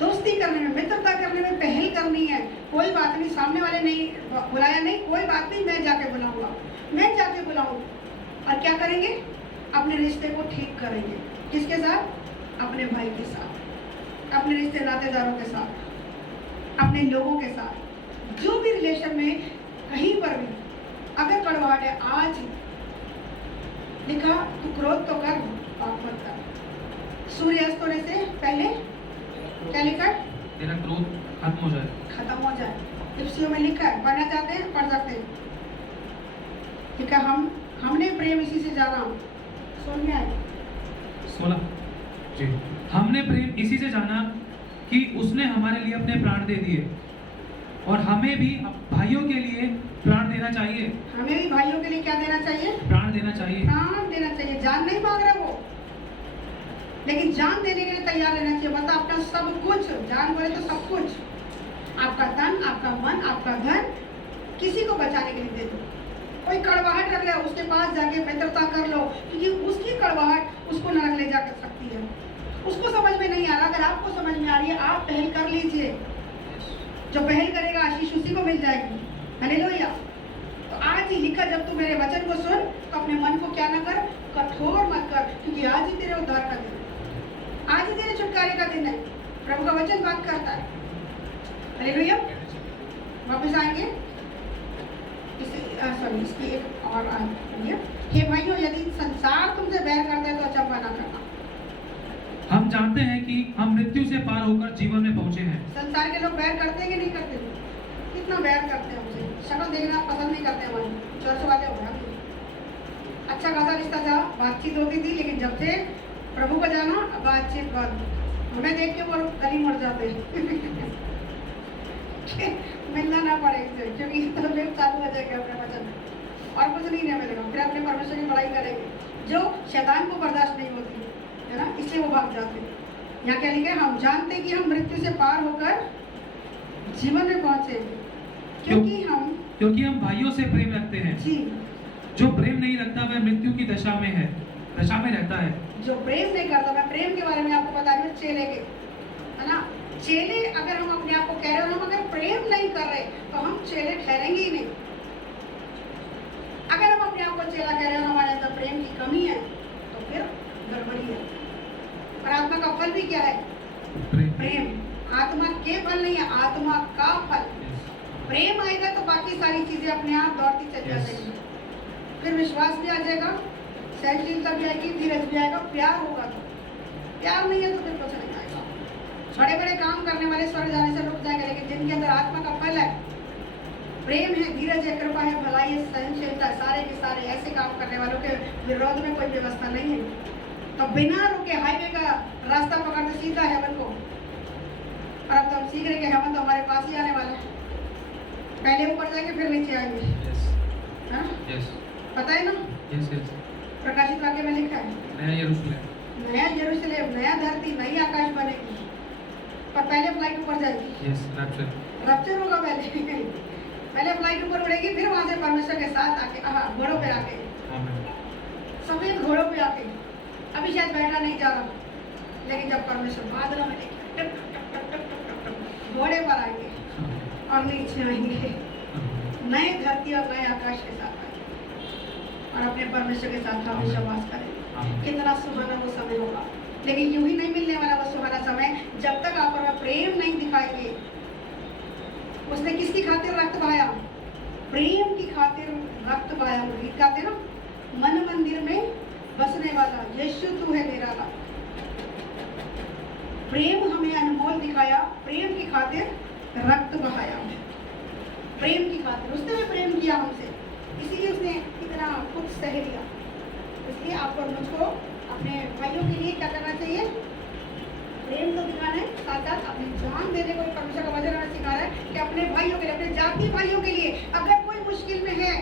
दोस्ती करने में, मित्रता करने में पहल करनी है। कोई बात नहीं, सामने वाले नहीं बुलाया, नहीं कोई बात नहीं, मैं जाके बुलाऊंगा, मैं जाके बुलाऊंगा। और क्या करेंगे? अपने रिश्ते को ठीक करेंगे। किसके साथ? अपने भाई के साथ, अपने रिश्ते नातेदारों के साथ, अपने लोगों के साथ, जो भी रिलेशन में कहीं पर भी अगर कड़वाहट है, आज लिखा तू क्रोध तो कर, पाप मत कर। सूर्य अस्त होने से पहले क्या लिखा है? तेरा क्रोध खत्म हो जाए, खत्म हो जाए। इफ्सियों में लिखा है, पढ़ना चाहते हैं पढ़ सकते हैं। ठीक है, हमने प्रेम इसी से जाना, सुन में आए 16 जी। हमने प्रेम इसी से जाना कि उसने हमारे लिए अपने प्राण दे दिए, और हमें भी भाइयों के लिए प्राण देना चाहिए। हमें भी भाइयों के लिए क्या देना चाहिए? प्राण देना चाहिए। प्राण देना चाहिए। जान नहीं मांग रहा वो, लेकिन जान देने के लिए तैयार रहना चाहिए। बता अपना सब कुछ, जान बोले तो सब कुछ, आपका तन, आपका मन, आपका धन, किसी को बचाने के लिए दे दो। कोई कड़वाहट रख रहा है, उसके पास जाके मित्रता कर लो, क्योंकि उसकी कड़वाहट उसको नरक ले जा सकती है। उसको समझ में नहीं आ रहा, अगर आपको समझ में आ रही है, आप पहल कर लीजिए। जो पहल करेगा आशीष उसी को मिल जाएगी। हालेलुया। तो आज ही लिखा, जब तू मेरे वचन को सुन तो अपने मन को क्या ना कर, कठोर मत कर, क्योंकि आज ही तेरे उद्धार का दिन है, आज ही तेरे छुटकारे का दिन है। प्रभु का वचन बात करता है। हालेलुया। वापस आएंगे इसकी एक और हे भाइयों, यदि संसार तुमसे बैर करता है तो अचंभा ना करना। हम जानते हैं कि हम मृत्यु से पार होकर जीवन में पहुंचे हैं। संसार के लोग बैर करते हैं कि नहीं करते? कितना बैर करते हैं हमसे, शक्ल देखना पसंद नहीं करते हमारे चर्च वाले हो गए। अच्छा खासा रिश्ता था, बातचीत होती थी, लेकिन जब से प्रभु को जाना, बातचीत बंद। हमें देख के वो गली मर जाते मिलना ना पड़े इससे, क्योंकि तो फिर चालू हो जाएगा अपने वचन में और कुछ नहीं मिलेगा। फिर अपने परमेश्वर की बड़ाई करेंगे, जो शैतान को बर्दाश्त नहीं होती है ना, इसलिए वो भाग जाते हैं। यहाँ क्या लिखा है? हम जानते हैं कि हम मृत्यु से पार होकर जीवन में पहुंचे, क्योंकि हम भाइयों से प्रेम रखते हैं। जी। जो प्रेम नहीं रखता वह मृत्यु की दशा में रहता है। जो प्रेम नहीं करता, मैं प्रेम के बारे में आपको बता रही हूँ, चेले के, है ना। चेले अगर हम अपने आप को कह रहे हो, हम अगर प्रेम नहीं कर रहे तो हम चेले ठहरेंगे ही नहीं। अगर हम अपने आप को चेला कह रहे हो, हमारे अंदर प्रेम की कमी है, तो फिर गड़बड़ी है। और आत्मा का फल भी क्या है? प्रेम। आत्मा के फल नहीं है, आत्मा का फल। प्रेम आएगा तो बाकी सारी चीजें अपने आप दौड़ती चली जाएंगी। फिर विश्वास भी आ जाएगा, सहनशीलता भी आएगी, धीरज भी आएगा, प्यार होगा। तो प्यार नहीं है तो फिर कुछ नहीं आएगा। बड़े बड़े काम करने वाले स्वर्ग जाने से रुक जाएंगे, लेकिन जिनके अंदर आत्मा का फल है, प्रेम है, धीरज है, कृपा है, भलाई है, सहनशीलता है, सारे के सारे ऐसे काम करने वालों के विरोध में कोई व्यवस्था नहीं है। तो बिना रुके हाईवे का रास्ता पकड़ते सीधा हेवन को। और अब तो हम सीख रहे कि हेवन तो हमारे पास ही आने वाला है, पहले ऊपर जाएंगे फिर नीचे आएंगे। हाँ? पता है ना, प्रकाशित वाक्य में लिखा है नया यरूशलेम, नया धरती, नई आकाश बनेगी, पर पहले फ्लाइट ऊपर जाएगी। रैप्चर होगा पहले फ्लाइट ऊपर उड़ेगी, फिर वहां से परमेश्वर के साथ आके घोड़ों पे आके, सफेद घोड़ों पे आके। अभी शायद बैठा नहीं जा रहा, लेकिन जब परमेश्वर बादलों में घोड़े पर आएंगे और नीचे आएंगे, नए धरती और नए आकाश के साथ आएंगे और अपने परमेश्वर के साथ हमेशा वास करेंगे। कितना सुहाना वो समय होगा। लेकिन यूं ही नहीं मिलने वाला वो सुहाना समय जब तक आप और प्रेम नहीं दिखाएंगे। उसने किसकी खातिर रक्त बहाया? प्रेम की खातिर रक्त बहाया। गीत गाते ना, मन मंदिर में बसने वाला यीशु तू है मेरा लाल। प्रेम हमें अनमोल दिखाया, प्रेम की खातिर रक्त बहाया। प्रेम की खातिर उसने भी प्रेम किया हमसे, इसीलिए उसने इतना कुछ सह लिया। इसलिए आपको मुझको अपने भाइयों के लिए क्या करना चाहिए? प्रेम तो दिखाना है, साथ साथ अपनी जान देने को परमेश्वर का वचन हमें सिखा रहा है कि अपने भाइयों के लिए, अपने जाति भाइयों के लिए अगर कोई मुश्किल में है,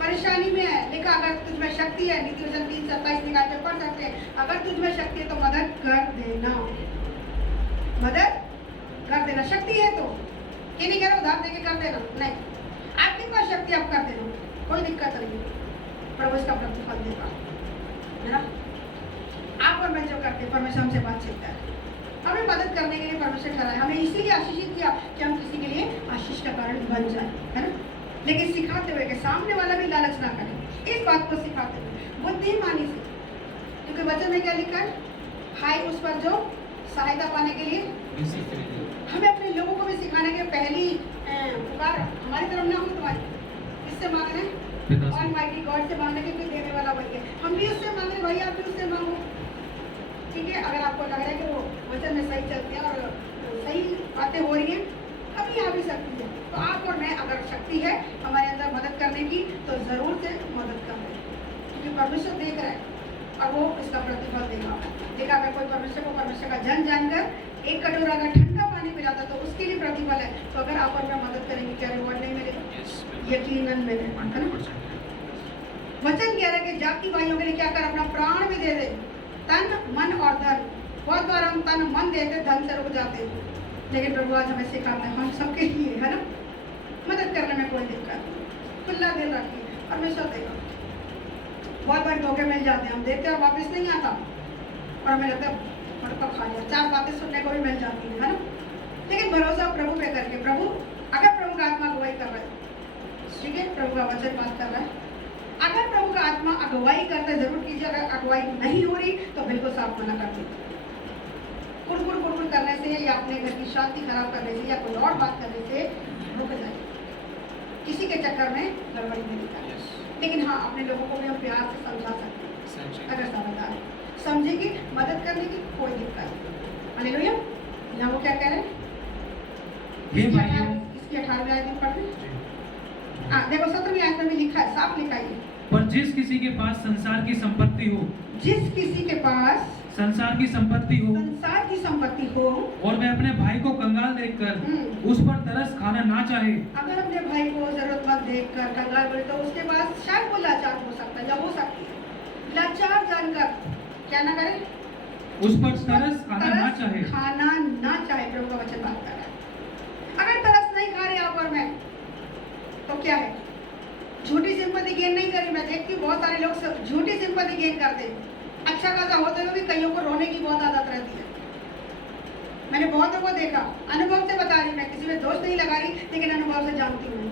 परेशानी में है, लिखा अगर तुझमें शक्ति है, नीति वचन 3:27 निकाल के पढ़ सकते हैं, अगर तुझमें शक्ति है तो मदद कर देना, मदद कर देना। शक्ति है तो ये नहीं कह रहा उधार देके कर देना, नहीं, आपके पास शक्ति आप कर देना, कोई दिक्कत नहीं, प्रभु इसका प्रतिफल देगा, है ना। आप और मैं जो करते हैं परमेश्वर हमसे बातचीत है, हमें मदद करने के लिए परमेश्वर ठहरा है, हमें इसीलिए आशीषित किया कि हम किसी के लिए आशीष का कारण बन जाए, है ना। लेकिन सिखाते हुए कि सामने वाला भी लालच ना करे, इस बात को सिखाते हुए बुद्धिमानी से, क्योंकि वचन में क्या लिखा है? हाय उस पर जो सहायता पाने के लिए। हमें अपने लोगों को भी सिखाने के पहली पुकार हमारी तरफ ना हो, तुम्हारी किससे मांगना है? ऑलमाइटी गॉड से मांगने के, कोई देने वाला वही है। हम भी उससे मांगे, भाई आप भी उससे मांगो, ठीक है। अगर आपको लग रहा है कि वो वचन में सही चलती है और सही बातें हो रही हैं, अभी यहाँ भी शक्ति है, तो आप और मैं अगर शक्ति है हमारे अंदर मदद करने की, तो जरूर से मदद कर रहे हैं, क्योंकि परमेश्वर देख रहा है और वो इसका प्रतिफल देगा। देखा, अगर कोई परमेश्वर को परमेश्वर का जन जानकर एक कटोरा अगर ठंडा पानी पिलाता तो उसके लिए प्रतिफल है। तो अगर आप और मैं मदद करेंगे, क्या रिवॉर्ड नहीं मिलेगा? यकीनन मिलेगा, है ना। वचन कह रहा है कि जाति भाइयों के लिए क्या कर, अपना प्राण भी दे दे, तन मन और धन। बहुत बार हम तन मन देते, धन से रुक जाते हैं, लेकिन प्रभु आज हमें सिखाता है हम सबके लिए, है ना, मदद करने में कोई दिक्कत नहीं, खुला दिल रखिए, परमेश्वर देगा। बहुत बार धोखे मिल जाते हैं, हम देते हैं और वापस नहीं आता, और हमें लगता है तो खा लिया, 4 बातें सुनने को भी मिल जाती है ना। लेकिन भरोसा प्रभु पे करके, प्रभु अगर प्रभु का आत्मा अगुवाई कर रहा है, ठीक है, प्रभु का वचन बात कर रहा है, अगर प्रभु का आत्मा अगुवाई करता है जरूर कीजिए, अगर अगुवाई नहीं हो रही तो बिल्कुल साफ मना कर दीजिए। कुड़कुड़ करने से या अपने घर की शांति खराब करने से या कोई और बात करने से रुक जाए, किसी के चक्कर में गड़बड़ी नहीं निकाले। लेकिन हाँ, अपने लोगों को भी हम प्यार से समझा सकते हैं, अगर समझदार समझेगी, मदद करने की कोई दिक्कत नहीं। हालेलुया। यहाँ वो क्या कह रहे हैं? इसकी 18वीं आयत में पढ़ रहे हैं। देखो 17वीं आयत में भी लिखा है, साफ लिखा है, पर जिस किसी के पास संसार की संपत्ति हो, जिस किसी के पास संसार की संपत्ति हो, संसार की संपत्ति हो, और वह अपने भाई को कंगाल देखकर उस पर तरस खाना ना चाहे, अगर अपने भाई को जरूरतमंद देखकर कंगाल बोले तो उसके पास शायद वो लाचार हो सकता है या हो सकती है, लाचार जानकर क्या ना करे, उस पर तरस खाना ना चाहे, खाना ना चाहे। प्रभु का वचन बात कर रहा है। अगर तरस नहीं खा रहे आप और मैं, तो क्या है? झूठी सिंपैथी गेन नहीं करी। मैं देखती हूँ बहुत सारे लोग झूठी सिंपैथी गेन करते हैं, अच्छा खासा होते हुए भी कईयों को रोने की बहुत आदत रहती है। मैंने बहुतों को देखा, अनुभव से बता रही, मैं किसी में दोष नहीं लगा रही, लेकिन अनुभव से जानती हूँ।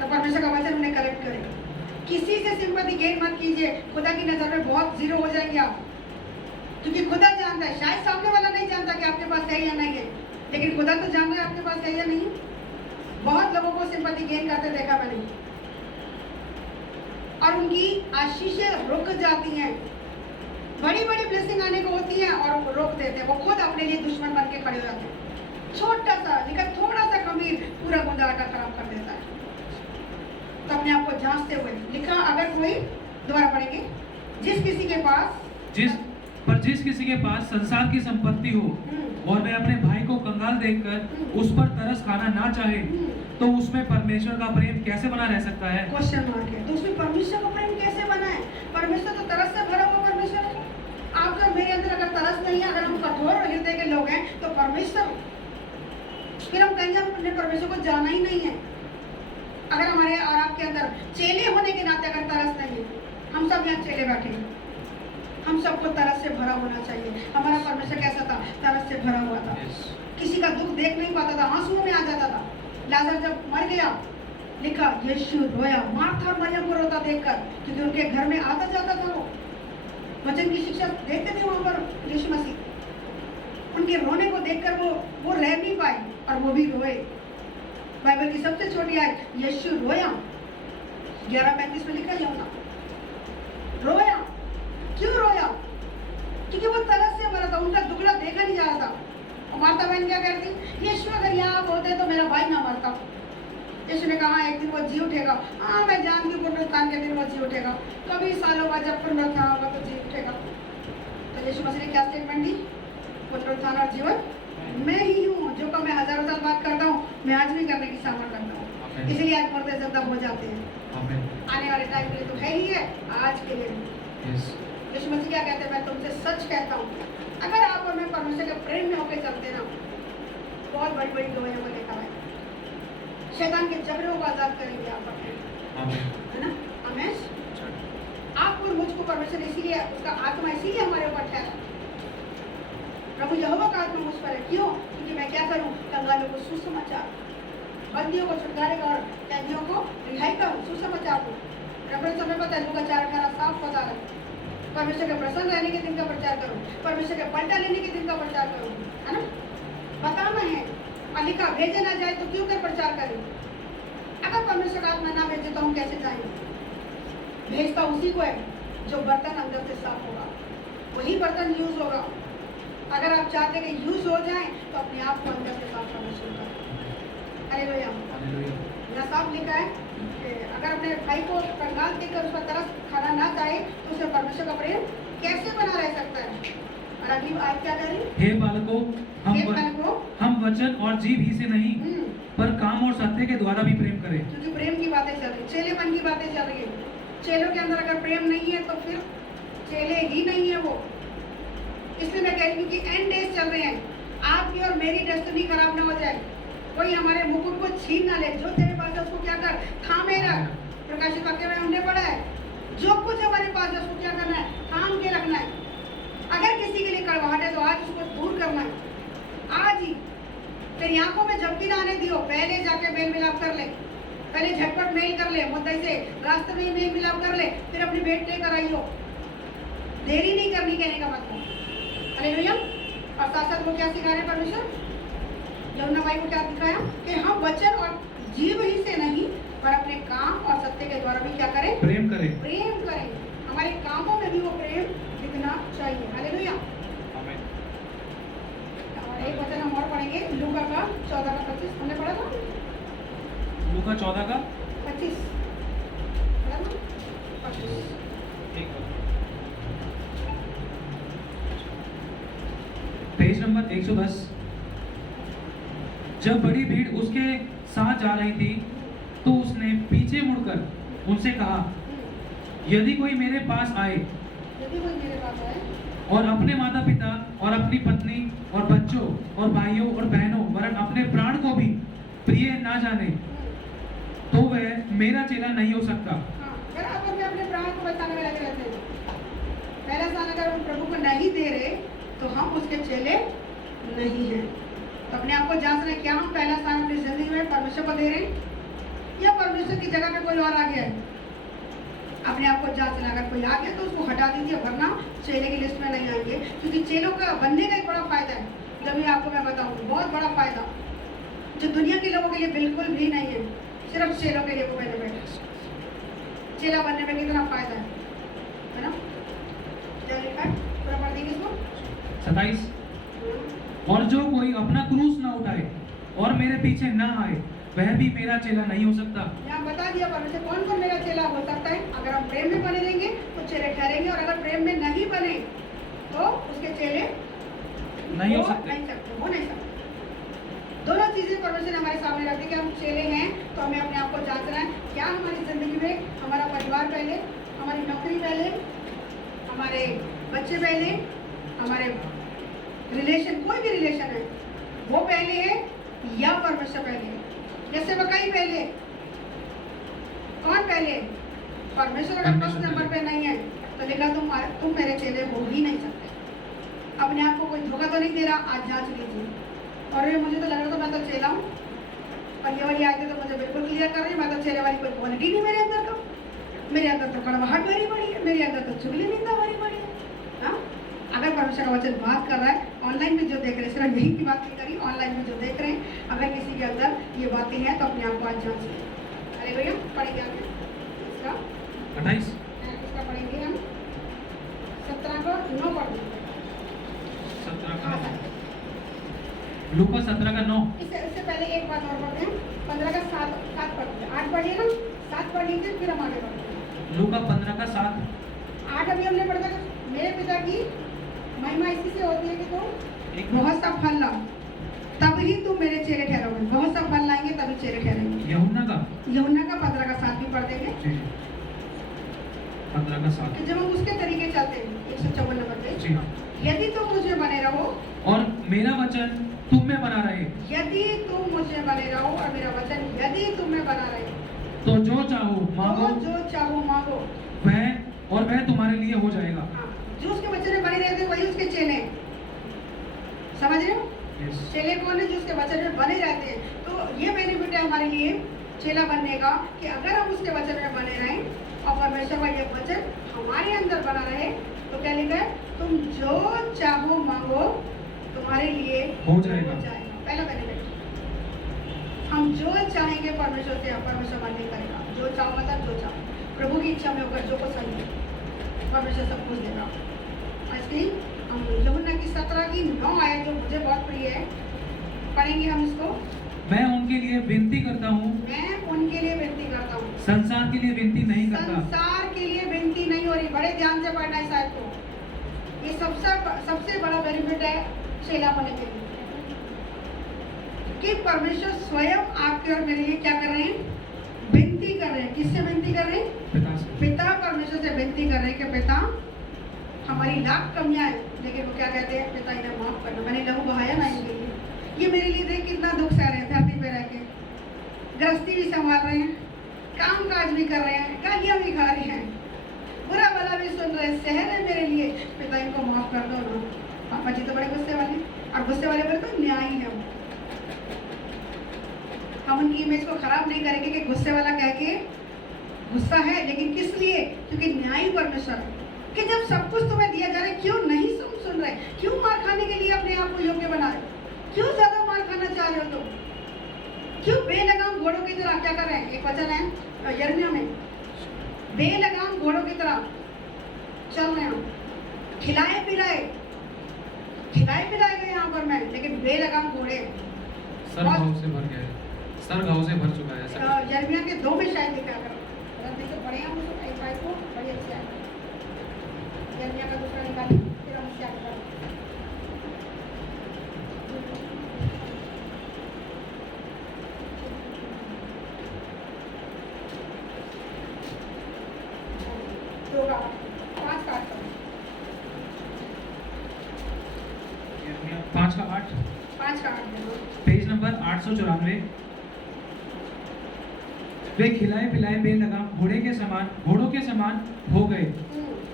तो परमेश्वर का वचन उन्हें करेक्ट करेगा। किसी से सिंपैथी गेन मत कीजिए, खुदा की नजर में बहुत जीरो हो जाएंगे आप, क्योंकि खुदा जानता है। शायद सामने वाला नहीं जानता कि आपके पास है या नहीं है, लेकिन खुदा तो जान रहा है आपके पास है या नहीं। बहुत लोगों को सिंपैथी गेन करते देखा मैंने, और उनकी आशीषें रुक जाती हैं। बड़ी बड़ी ब्लेसिंग आने को होती है और वो रोक देते हैं, वो खुद अपने लिए दुश्मन बन के खड़े हो जाते हैं। छोटा सा लिखा थोड़ा सा खमीर पूरा गूंदा आटा खराब कर देता है। तो अपने आप को जांचते हुए लिखा, अगर कोई दोबारा पढ़ेंगे, जिस किसी के पास जिस किसी के पास संसार की संपत्ति हो और वह अपने भाई को कंगाल देखकर उस पर तरस खाना ना चाहे, तो उसमें परमेश्वर का प्रेम कैसे बना रह सकता है? क्वेश्चन मार्क है। तो उसमें परमेश्वर का प्रेम कैसे बना है? परमेश्वर तो तरस से भरा हुआ परमेश्वर है। आपका मेरे अंदर अगर तरस नहीं है, अगर हम कठोर हृदय के लोग हैं, तो परमेश्वर, फिर हम कहेंगे हमने परमेश्वर को जाना ही नहीं है। अगर हमारे और आपके अंदर चेले होने के नाते अगर तरस नहीं है, हम सब यहाँ चेले बैठे हैं, हम सबको तरस से भरा होना चाहिए। हमारा परमेश्वर कैसा था? तरस से भरा हुआ था। किसी का दुख देख नहीं पाता था, आंसुओं में आ जाता था। लाजर जब मर गया, लिखा यीशु रोया, मार्था और मरियम को रोता देखकर, क्योंकि उनके घर में आता जाता था। वो वचन की शिक्षा देते थे वहां पर यीशु मसीह। उनके रोने को देखकर वो रह नहीं पाए और वो भी रोए। बाइबल की सबसे छोटी आयत, यीशु रोया, 11:35 में लिखा है होना, रोया। क्यों रोया? क्योंकि वो तरस से मरा था, उनका दुखड़ा देखा नहीं जा रहा था। और माता बहन क्या करती? यीशु अगर यहाँ आप होते तो मेरा भाई ना मरता। यीशु ने कहा एक दिन वो जी उठेगा। हाँ, मैं जानती हूँ पुनरुत्थान के दिन वो जी उठेगा, कभी सालों बाद जब पुनरुत्थान होगा तो जी उठेगा। तो यीशु मसीह ने क्या स्टेटमेंट दी? पुनरुत्थान और जीवन मैं ही हूँ, जो काम मैं हजारों साल बाद करता हूँ, मैं आज भी करने की सामर्थ रखता हूँ। इसलिए आज मरते जिंदा हो जाते हैं। आने वाले टाइम के लिए तो है ही है, आज के लिए यीशु मसीह क्या कहते हैं? मैं तुमसे सच कहता हूँ, अगर आप और मैं परमेश्वर के प्रेम में होकर चलते ना, बहुत बड़ी बड़ी दुआएं को देखा है, शैतान के जबरों को आजाद करेंगे आप अपने, है ना? हमेश आपको और मुझको परमेश्वर इसीलिए, उसका आत्मा इसीलिए हमारे ऊपर ठहरा। प्रभु यहोवा का आत्मा मुझ पर है। क्यों? क्योंकि मैं क्या करूँ? कंगालों को सुसमाचार, बंदियों को छुटकारे का और कैदियों को रिहाई करूँ, सुसमाचार को। रेफरेंस हमें पता है, लूका 4:18 साफ बता रहा है। परमेश्वर के प्रसन्न रहने के दिन का प्रचार करो, परमेश्वर के पलटा लेने के दिन का प्रचार करो, है ना? बताना है। और लिखा भेजे ना जाए तो क्यों कर प्रचार करें? अगर परमेश्वर का आत्मा ना भेजे तो हम कैसे जाएंगे? भेजता उसी को है जो बर्तन अंदर से साफ होगा, वही बर्तन यूज होगा। अगर आप चाहते हैं कि यूज हो जाए तो अपने आप को अंदर से साफ करना शुरू करें। हालेलुया। यहाँ साफ लिखा है कि अगर अपने भाई को कंगाल देखकर उसका तरस खाना ना चाहे तो उसे परमेश्वर का प्रेम कैसे बना रह सकता है? और अगली बात क्या करें? हे बालकों, हम वचन और जीव ही से नहीं पर काम और सत्य के द्वारा भी प्रेम करें। क्योंकि प्रेम की बातें चल रही, चेलेपन की बातें चल रही है। चेलों के अंदर अगर प्रेम नहीं है तो फिर चेले ही नहीं है वो। इसलिए मैं कह रही हूँ कि एंड डेज चल रहे हैं, आपकी और मेरी डेस्टिनी खराब ना हो जाए, कोई हमारे मुकुट को छीन ना ले। जो तेरे पास है उसको क्या कर? थामे रख। प्रकाशित वाक्य में हमने पढ़ा है, जो कुछ हमारे पास है उसको क्या करना है? थाम के रखना है। अगर किसी के लिए कड़वाहट है तो आज उसको दूर करना है, आज ही। तेरी आंखों में झपकी ना आने दियो, पहले जाके मेल मिलाप कर ले, पहले झटपट मेल कर ले, मुद्दे से रास्ते में ही मेल मिलाप कर ले, फिर अपनी भेंट लेकर आइयो। देरी नहीं करनी कहने का मतलब। हालेलुया। और साथ साथ वो क्या सिखा रहे हैं परमेश्वर? यमुना भाई को क्या दिखाया कि हम वचन और जीव ही से नहीं पर अपने काम और सत्य के द्वारा भी क्या करें? प्रेम करें। प्रेम करें। हमारे कामों में भी वो प्रेम दिखना चाहिए। हालेलुया। आमीन। और एक वचन हम और पढ़ेंगे, लूका का 14:25 हमने पढ़ा था। लूका 14:25 पढ़ा ना? 25 पेज नंबर 110। जब बड़ी भीड़ उसके साथ जा रही थी तो उसने पीछे मुड़कर उनसे कहा, यदि कोई मेरे पास आए और अपने माता पिता और अपनी पत्नी और बच्चों और भाइयों और बहनों वरन अपने प्राण को भी प्रिय ना जाने तो वह मेरा चेला नहीं हो सकता। अगर मैं अपने प्राण को बचाने में लगे रहते हैं, पहला स्थान अगर हम प्रभु को नहीं दे रहे तो हम उसके चेले नहीं हैं। तो अपने आप को जांचना है, क्या हम पहला स्थान अपनी जिंदगी में परमेश्वर को दे रहे हैं या परमेश्वर की जगह पे कोई और आ गया है? अपने आप को जांचना। अगर कोई आ गया तो उसको हटा दीजिए, वरना चेले की लिस्ट में नहीं आएंगे। क्योंकि चेलों का बनने का एक बड़ा फायदा है, जब भी आपको मैं बताऊँ, बहुत बड़ा फायदा जो दुनिया के लोगों के लिए बिल्कुल भी नहीं है, सिर्फ चेलों के लिए वो बेनिफिट। चेला बनने में कितना फायदा है ना? क्या लिखा है? पूरा पढ़ देंगे इसको। 27 और जो कोई अपना क्रूस ना उठाए और मेरे पीछे ना आए वह भी मेरा चेला नहीं हो सकता। यहाँ बता दिया परमेश्वर कौन कौन मेरा चेला हो सकता है। अगर हम प्रेम में बने रहेंगे तो चेले ठहरेंगे, और अगर प्रेम में नहीं बने तो उसके चेले नहीं हो हो सकते। नहीं सकते। दोनों चीजें परमेश्वर ने हमारे सामने रख दी कि हम चेले हैं तो हमें अपने आप को जांचना है। क्या हमारी जिंदगी में हमारा परिवार पहले, हमारी नौकरी पहले, हमारे बच्चे पहले, हमारे रिलेशन, कोई भी रिलेशन है वो पहले है या परमेश्वर पहले है? जैसे वकाई पहले, कौन पहले? परमेश्वर अगर फर्स्ट नंबर पे नहीं है तो लिखा तुम मेरे चेले हो ही नहीं सकते। अपने आप को कोई धोखा तो नहीं दे रहा, आज जांच लीजिए। और ये मुझे तो लग रहा था मैं तो चेला हूँ, और ये वाली आयतें तो मुझे बिल्कुल क्लियर कर रही है, मैं तो चेले वाली कोई क्वालिटी नहीं मेरे अंदर। तो मेरे अंदर तो कड़वाहट भरी पड़ी है, मेरे अंदर तो चुगली निंदा भरी पड़ी है। हाँ, अगर परमेश्वर का वचन बात कर रहा है, ऑनलाइन में जो देख रहे हैं, सिर्फ यही की बात नहीं करी, ऑनलाइन में जो देख रहे हैं, अगर किसी के अंदर ये बातें हैं तो अपने आप को आज जांच लें। अरे भैया पढ़ेंगे आगे इसका 28 इसका पढ़ेंगे हम 17 को 9 पढ़ेंगे। 17 का 9, लूका 17 का 9। इससे पहले एक बात और पढ़ते हैं, 15 का 7 पढ़ते हैं। 8 पढ़िए ना, 7 पढ़ लीजिए फिर हम आगे बढ़ते हैं। लूका 15 का 7। 8 अभी हमने पढ़ा था, मेरे पिता की महिमा इसी से होती है कि तुम एक बहुत सा फल लाओ तब ही तुम मेरे चेले ठहरोगे। बहुत सा फल लाएंगे तभी चेले ठहरेंगे। यूहन्ना का 15 का 7 भी पढ़ देंगे। 15 का 7। कि जब हम उसके तरीके चलते हैं 154 नंबर पे, जी हाँ। यदि तुम मुझे बने रहो और मेरा वचन तुम में बना रहे, यदि तुम मुझे बने रहो और मेरा वचन यदि तुम में बना रहे, तो जो चाहो मांगो तो जो चाहो मांगो वह तुम्हारे लिए हो जाएगा। हाँ, जो उसके वचन में बने रहते हैं वही उसके चेले हैं। समझ रहे हो? Yes. चेले कौन है? जो उसके वचन में बने रहते हैं। तो ये बेनिफिट है हमारे लिए चेला बनने का कि अगर हम उसके वचन में बने रहें और परमेश्वर का ये वचन हमारे अंदर बना रहे, तो क्या लिखा है? तुम जो चाहो मांगो तुम्हारे लिए हो जाएगा। पहला बेनिफिट, हम जो चाहेंगे परमेश्वर से, परमेश्वर मान नहीं करेगा। जो चाहो मतलब जो चाहो, प्रभु की इच्छा में होकर जो कुछ सही है परमेश्वर सब कुछ देगा। ऐसे ही हम यूहन्ना की 17 की 9 आयत जो मुझे बहुत प्रिय है, पढ़ेंगे हम इसको। मैं उनके लिए विनती करता हूँ, मैं उनके लिए विनती करता हूँ, संसार के लिए विनती नहीं करता। संसार के लिए विनती नहीं हो रही। बड़े ध्यान से पढ़ना इस आयत को। ये सबसे बड़ा बेनिफिट है चेला होने के लिए कि परमेश्वर स्वयं आपके और मेरे लिए क्या कर रहे हैं? विनती कर रहे हैं। किससे विनती कर रहे हैं? पिता परमेश्वर से विनती कर रहे हैं कि पिता हमारी लाख कमियां हैं, लेकिन वो क्या कहते हैं? पिता इन्हें माफ करना, मैंने लहू बहाया ना इनके लिए। ये मेरे लिए देख कितना दुख सह रहे हैं, धरती पे रह के गृहस्थी भी संभाल रहे हैं, काम काज भी कर रहे हैं, गालियां भी खा रहे हैं, बुरा भला भी सुन रहे हैं, सह रहे हैं मेरे लिए। पिता इनको माफ कर दो ना। पापा जी तो बड़े गुस्से वाले, और गुस्से वाले पर तो न्यायी है। हम उनकी इमेज को खराब नहीं करेंगे कि गुस्से वाला कह के गुस्सा है, लेकिन किस लिए? क्योंकि न्यायी परमेश्वर है कि जब सब कुछ तुम्हें दिया जा रहा है, क्यों नहीं सुन रहे? क्यों मार खाने के लिए अपने आप को योग्य बना रहे हो? क्यों ज्यादा मार खाना चाह रहे हो तुम? क्यों बेलगाम घोड़ों की तरह क्या कर रहे हैं? एक वचन है यिर्मयाह में, बेलगाम घोड़ों की तरह चल रहे हो, खिलाए पिलाए गए यहाँ पर मैं, लेकिन बेलगाम घोड़े सर घाव से भर गया है, सर घाव से भर चुका है सर। यिर्मयाह के 2 में शायद लिखा है, तो पढ़े हम उसको एक बार को बड़ी अच्छी है। यिर्मयाह का दूसरा निकालिए, फिर हम उससे आगे बढ़ेंगे। दो का 5 का 8 5 का 8 5 का 8 देखो। Page number 894। वे खिलाए पिलाए बेलगाम घोड़ों के समान हो गए।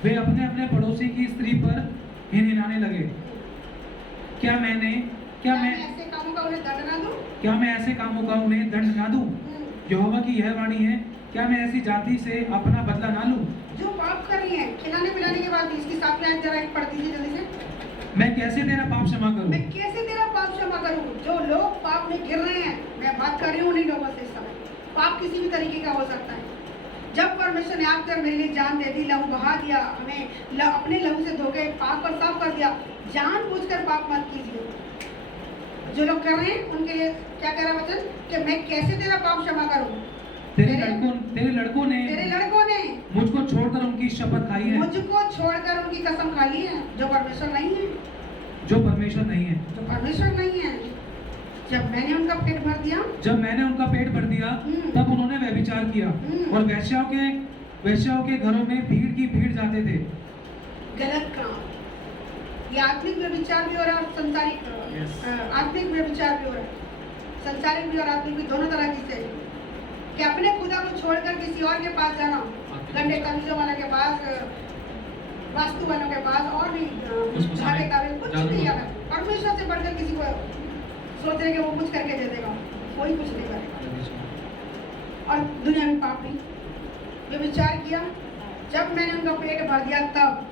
वे अपने अपने पड़ोसी की स्त्री पर हिनहिनाने लगे। क्या मैं ऐसे कामों का उन्हें दंड ना दूं? क्या मैं ऐसे कामों का उन्हें दंड ना दूं? यहोवा की यह वाणी है, क्या मैं ऐसी जाति से अपना बदला ना लूं? जो पाप कर रही है, खिलाने पिलाने के बाद इसकी साफ लाइन जरा एक पढ़ दीजिए जल्दी से। मैं कैसे तेरा पाप क्षमा करूं? मैं कैसे तेरा पाप क्षमा करूं? जो लोग पाप में गिर रहे हैं, मैं बात कर रही हूँ उन्हीं लोगों से। इस समय पाप किसी भी तरीके का हो सकता है। जब परमेश्वर ने आपके और मेरे लिए जान दे दी, लहू बहा दिया, हमें अपने लहू से धोके पाप और साफ कर दिया, जानबूझकर पाप मत कीजिए। जो लोग कर रहे हैं उनके लिए क्या कह रहा है वचन कि मैं कैसे तेरा पाप क्षमा करूं। तेरे तेरे लड़कों ने लड़कों ने मुझको छोड़कर उनकी शपथ खाई है, मुझको छोड़कर उनकी कसम खा ली है, जो परमेश्वर नहीं है, जो परमेश्वर नहीं है। जो परमेश्वर नहीं है। जब मैंने उनका पेट भर दिया, तब उन्होंने व्यभिचार किया और वेश्याओं के घरों में भीड़ की भीड़ जाते थे। गलत काम, ये आत्मिक व्यभिचार भी हो रहा है और संसारिक आत्मिक व्यभिचार भी हो रहा है, संसारिक भी और आत्मिक भी, दोनों तरह की से कि अपने खुदा को छोड़कर किसी और के पास जाना, गंडे कमीजों वाले के पास, वास्तु वालों के पास, और भी धागे काबिल कुछ नहीं है। परमेश्वर से बढ़कर किसी को सोच रहे कि वो कुछ करके दे देगा, कोई कुछ नहीं करेगा। और दुनिया में पाप भी व्यभिचार किया। जब मैंने उनका पेट भर दिया, तब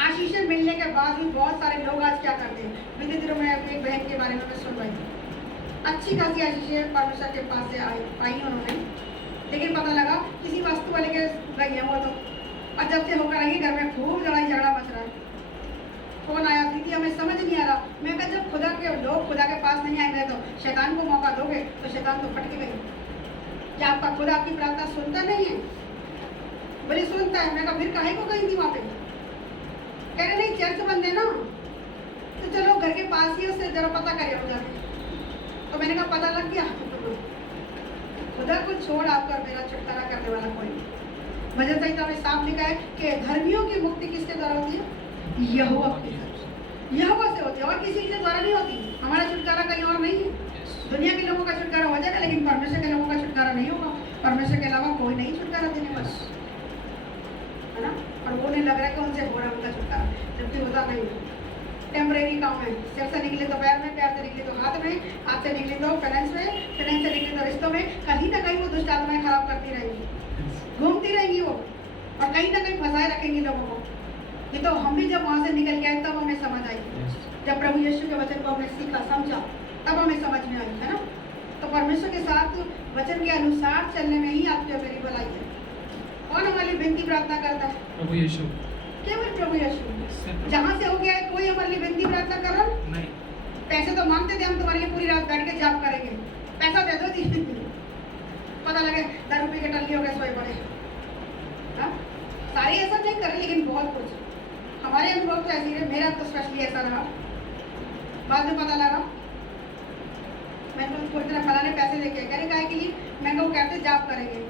आशीषें मिलने के बाद भी बहुत सारे लोग आज क्या करते हैं। बीते दिनों में एक बहन के बारे में मैं सुन रही थी, अच्छी खासी आशीषें परमेश्वर के पास से पाई उन्होंने, लेकिन पता लगा किसी वास्तु वाले के गई है वो तो, और जब से होकर आई घर में खूब लड़ाई झगड़ा मच रहा है। फोन आया, दीदी हमें समझ नहीं आ रहा। मैं कहा जब खुदा के लोग खुदा के पास नहीं आएंगे तो शैतान को मौका दोगे तो शैतान तो फटके गई। क्या आपका खुदा आपकी प्रार्थना सुनता नहीं है? बोले सुनता है। मैं कहा फिर काहे को गई थी वहाँ पे? कह रहे नहीं चर्च बंद है ना, तो चलो घर के पास ही उससे जरा पता करिए जाके। तो मैंने कहा पता लग गया, खुदा को छोड़ आपका मेरा छुटकारा करने वाला कोई नहीं। भजन संहिता में साफ लिखा है कि धर्मियों की मुक्ति किसके द्वारा होती है? यहोवा से होती है, और किसी के द्वारा नहीं होती। हमारा छुटकारा कहीं और नहीं है। दुनिया के लोगों का छुटकारा हो जाएगा, लेकिन परमेश्वर के लोगों का छुटकारा नहीं होगा। परमेश्वर के अलावा कोई नहीं छुटकारा देने वाला, है ना। और वो नहीं लग रहा है कि उनसे हो रहा है उनका छुटकारा, जबकि होता नहीं है। टेम्परेरी काम है। सिर से निकले तो पैर में, पैर से निकले तो हाथ में, हाथ से निकले तो फाइनेंस में, फाइनेंस से निकले तो रिश्तों में। कहीं ना कहीं वो दुष्ट आत्माएं खराब करती रहेंगी, घूमती रहेंगी वो, और कहीं ना कहीं फंसाए रखेंगी लोगों को। ये तो हम भी जब वहाँ से निकल के आए तब हमें समझ आई, जब प्रभु यीशु के वचन को हमने सीखा समझा, तब हमें समझ में आई, है ना। तो परमेश्वर के साथ वचन के अनुसार चलने में ही आपकी और मेरी भलाई है। कौन हमारी विनती प्रार्थना करता है? प्रभु यीशु, केवल प्रभु यीशु। जहाँ से हो गया है कोई हमारे लिए विनती प्रार्थना कर रहा नहीं। पैसे तो मांगते थे हम, तुम्हारे लिए पूरी रात बैठ के जाप करेंगे, पैसा दे दो जी। पता लगे 10 रुपये के टल्ली हो गए, सोए पड़े। सारे ऐसा नहीं कर रहे, लेकिन बहुत कुछ हमारे अनुभव तो ऐसे ही है। मेरा तो स्पेशली ऐसा रहा, बाद में पता लगा। मैं तो थोड़ी देर फलाने पैसे लेके कह रहे के लिए, मैं वो कहते जाप करेंगे।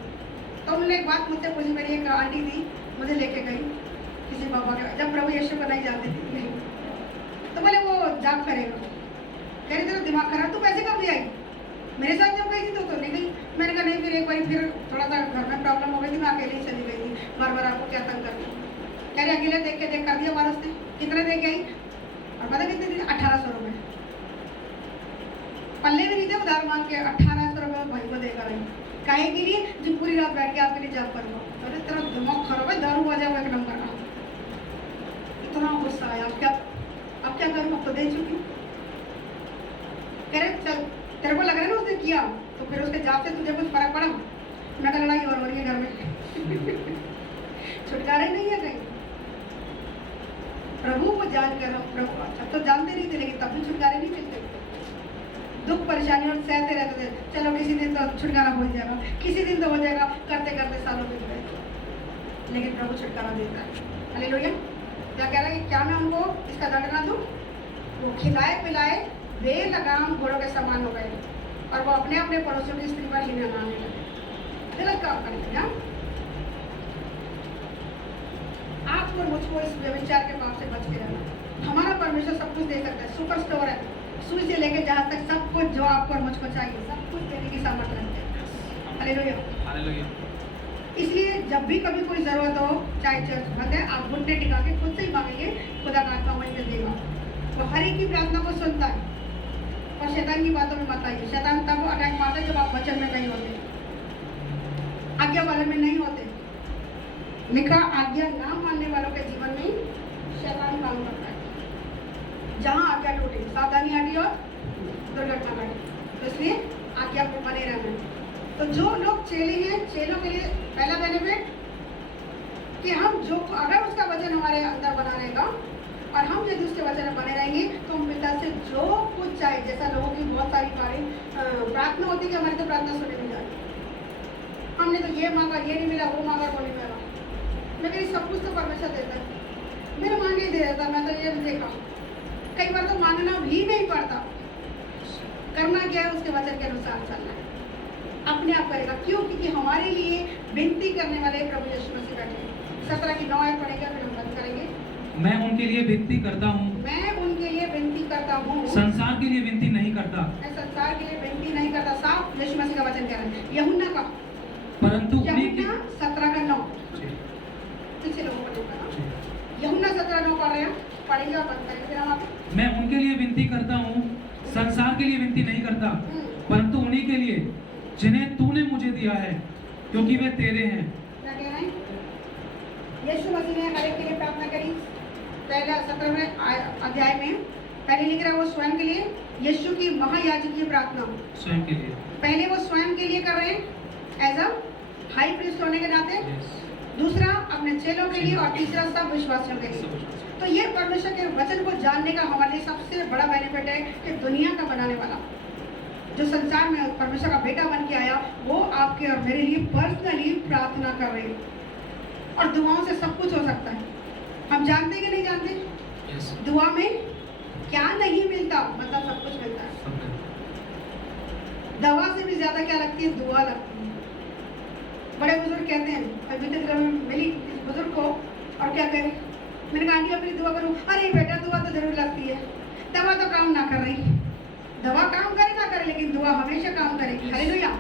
तो उन्होंने एक बात मुझसे पूछी, मेरी एक आंटी थी, मुझे लेके गई किसी बाबा के, जब प्रभु यीशु को नहीं जानती थी, तो बोले वो जाप करेगा। कह रही तेरा दिमाग खराब, तू पैसे कब ले आई? मेरे साथ जब गई थी तो नहीं गई। मैंने कहा नहीं, फिर एक बार फिर थोड़ा सा घर में प्रॉब्लम हो गई थी, मैं अकेले ही चली गई थी, बार बार आपको क्या तंग करती। कह रहे अकेले देख के देख कर दिया बार उसने। कितने दे गई? और पता कितने दी? 1800 रुपये। पल्ले भी नहीं थे, उधार मांग के 1800 रुपये भाई को देकर आई। काहे के लिए? जो पूरी रात बैठ के आपके लिए जाप करूँगा। अरे तेरा दिमाग खराब है, दारू बजा हुआ एक नंबर का। इतना गुस्सा आया, अब क्या करूँ, अब तो दे चुकी। कह रहे चल, तेरे को लग रहा है ना उसने किया, तो फिर उसके जाप से तुझे कुछ फर्क पड़ा? मैं कहा लड़ाई और हो रही है घर में। छुटकारा ही नहीं है कहीं। प्रभु को जान कर, प्रभु अब तो जानते नहीं थे, लेकिन तब भी छुटकारे नहीं मिलते। दुख परेशानी और सहते रहते थे, चलो किसी दिन तो छुटकारा हो जाएगा, किसी दिन तो हो जाएगा, करते करते सालों बीत गए। लेकिन प्रभु छुटकारा देता है। हालेलुया। क्या कह रहा है कि क्या मैं उनको इसका दंड ना दूं? वो खिलाए पिलाए बेलगाम घोड़ों के समान हो गए, और वो अपने अपने पड़ोसियों की स्त्री पर ही नहाने लगे। गलत काम करने लगे। आपको मुझको इस व्यभिचार के पाप से बच के रहना। हमारा परमेश्वर सब कुछ दे सकता है, सुपर स्टोर है, सुई से लेके जहाँ तक सब कुछ जो आपको और मुझको चाहिए, सब कुछ देने की सामर्थ्य रखते हैं। Hallelujah, hallelujah. इसलिए जब भी कभी कोई जरूरत हो, चाहे चर्च बंद है, आप घुटने टिका के खुद से ही मांगेंगे, खुदा का आत्मा वहीं पे देगा। वो हर एक की प्रार्थना को सुनता है। और शैतान की बातों में मत आइए। शैतान तब अटैक मारता है जब आप वचन में नहीं होते, आज्ञा पालन में नहीं होते। लिखा आज्ञा ना मानने वालों के जीवन में शैतान काम करता है। जहाँ आज्ञा टूटे, सावधानी हटी और दुर्घटना घटी। तो इसलिए आज्ञा को बने रहना है। तो जो लोग चेले हैं, चेलों के लिए पहला बेनिफिट कि हम अगर उसका वचन हमारे अंदर बना रहेगा और हम यदि उसके वचन में बने रहेंगे तो हम पिता से जो कुछ चाहे, जैसा लोगों की बहुत सारी प्रार्थना होती है कि हमारी तो प्रार्थना सुनी नहीं जाती, हमने तो ये मांगा, ये नहीं मिला, वो मांगा, वो नहीं मिला, लेकिन सब कुछ तो परमेश्वर देता है। मेरा मांग नहीं दे देता, मैं तो ये भी देखा, कई बार तो मांगना भी नहीं पड़ता, करना क्या है उसके वचन के अनुसार चलना है, अपने आप करेगा। क्यों? क्योंकि हमारे लिए विनती करने वाले प्रभु यीशु मसीह बैठे हैं। 17 की 9 आयत पढ़ेगा, फिर हम बंद करेंगे। मैं उनके लिए विनती करता हूँ, मैं उनके लिए विनती करता हूँ, संसार के लिए विनती नहीं करता, मैं संसार के लिए विनती नहीं करता। साफ यीशु मसीह का वचन कह रहे हैं। यूहन्ना का, परंतु उन्हीं की यूहन्ना 17 का 9, पीछे लोगों को देखा ना, यूहन्ना 17:9 पढ़ रहे हैं, पढ़ेंगे और बंद करेंगे, फिर हम आप। मैं उनके लिए विनती करता हूँ, संसार के लिए विनती नहीं करता, परंतु उन्हीं के लिए जिन्हें तूने मुझे दिया है, क्योंकि वे तेरे हैं। क्या कह रहे हैं? यीशु मसीह ने हर एक के लिए प्रार्थना करी। पहला 17वें अध्याय में पहले लिख रहा है वो स्वयं के लिए, यीशु की महायाजकीय प्रार्थना स्वयं के लिए, पहले वो स्वयं के लिए कर रहे हैं एज अ हाई प्रीस्ट होने के नाते, दूसरा अपने चेलों के लिए, और तीसरा सब विश्वासियों के लिए। तो ये परमेश्वर के वचन को जानने का हमारे लिए सबसे बड़ा बेनिफिट है कि दुनिया का बनाने वाला जो संसार में परमेश्वर का बेटा बन के आया, वो आपके और मेरे लिए पर्सनली प्रार्थना कर रहे हैं। और दुआओं से सब कुछ हो सकता है। हम जानते कि नहीं जानते? दुआ में क्या नहीं मिलता, मतलब सब कुछ मिलता है। दवा से भी ज्यादा क्या लगती है? दुआ लगती है। बड़े बुजुर्ग कहते हैं, अभी तक मिली इस बुजुर्ग को, और क्या करें, मैंने कहा आंटी अपनी दुआ करूं, अरे बेटा दुआ तो जरूर लगती है, दवा तो काम ना कर रही। दवा काम करे ना करे, लेकिन दुआ हमेशा काम करेगी। Hallelujah,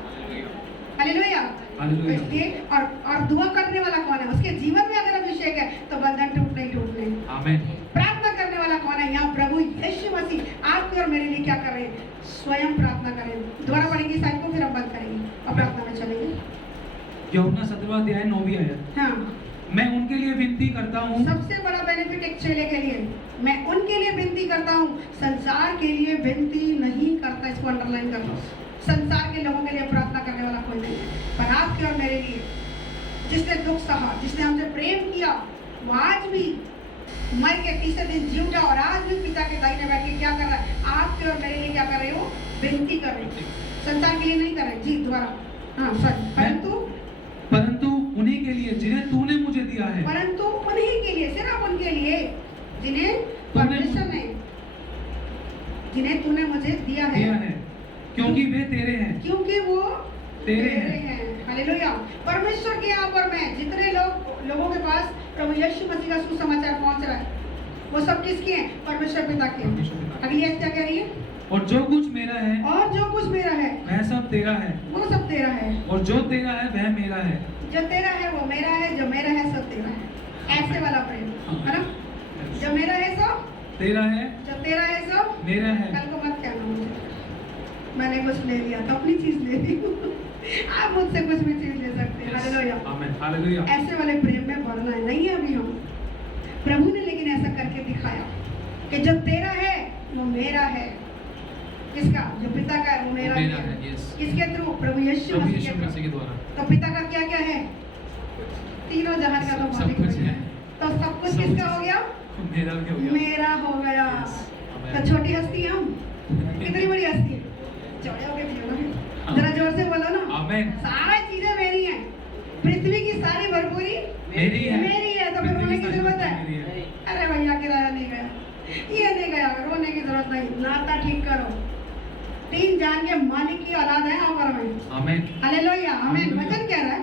hallelujah. इसलिए और दुआ करने वाला कौन है? उसके जीवन में अगर अभिषेक है तो बंधन टूटने ही टूटने। आमीन। प्रार्थना करने वाला कौन है? यहाँ प्रभु यीशु मसीह आपके और मेरे लिए क्या कर रहे हैं? स्वयं प्रार्थना करें। दोबारा पढ़ेंगे इस आयत को, फिर हम बंद करेंगे और प्रार्थना में चलेंगे। यूहन्ना 17वां अध्याय 9वीं आयत। हाँ, मैं उनके लिए विनती करता हूँ, सबसे बड़ा बेनिफिट एक चेले के लिए, मैं उनके लिए विनती करता हूँ, संसार के लिए विनती नहीं करता। इसको अंडरलाइन कर लो। संसार के लोगों के लिए प्रार्थना करने वाला कोई नहीं है, पर आपके और मेरे लिए जिसने दुख सहा, जिसने हमसे प्रेम किया, वो आज भी मर के तीसरे दिन जी उठा, और आज भी पिता के दाहिने बैठ के क्या कर रहा है? आपके और मेरे लिए क्या कर रहे हो? विनती कर रहे हो। संसार के लिए नहीं कर रहे। जी दोबारा, हाँ सॉरी, परंतु उन्हीं के लिए जिन्हें तूने मुझे दिया है, परंतु उन्हीं के लिए, सिर्फ उनके लिए जिन्हें परमेश्वर ने, जिन्हें तूने मुझे दिया है, क्योंकि वे तेरे हैं, क्योंकि वो तेरे हैं। हालेलुया। परमेश्वर के आप और मैं, जितने लोगों के पास प्रभु यीशु मसीह का सुसमाचार पहुंच रहा है, वो सब किसके हैं? परमेश्वर पिता के हैं। अगली आयत क्या कह रही है? और जो कुछ मेरा है, और जो कुछ मेरा है, वह सब तेरा है, वो सब तेरा है, और जो तेरा है वह मेरा है। जो तेरा है वो मेरा है, जो मेरा है सब तेरा है। ऐसे वाला प्रेम है ना? जो मेरा है सब तेरा है, जो तेरा है सब मेरा है। कल को मत कहना मुझे मैंने कुछ ले लिया तो अपनी चीज ले ली। आप मुझसे कुछ भी चीज ले सकते हैं। हालेलुया, आमीन, हालेलुया। ऐसे वाले प्रेम में बढ़ना है, नहीं है अभी हम। प्रभु ने लेकिन ऐसा करके दिखाया कि जो तेरा है वो मेरा है। किसका? जो पिता का है वो मेरा है। किसके थ्रू? प्रभु यीशु मसीह के द्वारा। तो पिता का क्या क्या है? तीनों जहान का तो सब कुछ है। तो सब कुछ किसका हो गया? मेरा भी हो गया। मेरा हो गया। तो छोटी हस्ती हम, कितनी बड़ी हस्ती है? चौड़े हो गए। जरा जोर से बोलो ना, आमीन। सारी चीजें मेरी हैं, पृथ्वी की सारी भरपूरी मेरी है, मेरी है। तो फिर रोने की जरूरत है? अरे भैया किराया नहीं गया, ये नहीं गया, रोने की जरूरत नहीं। नाता ठीक करो। तीन जान के मालिक की औलाद है आप और मैं। आमीन, हालेलुया, आमीन। वचन कह रहा है,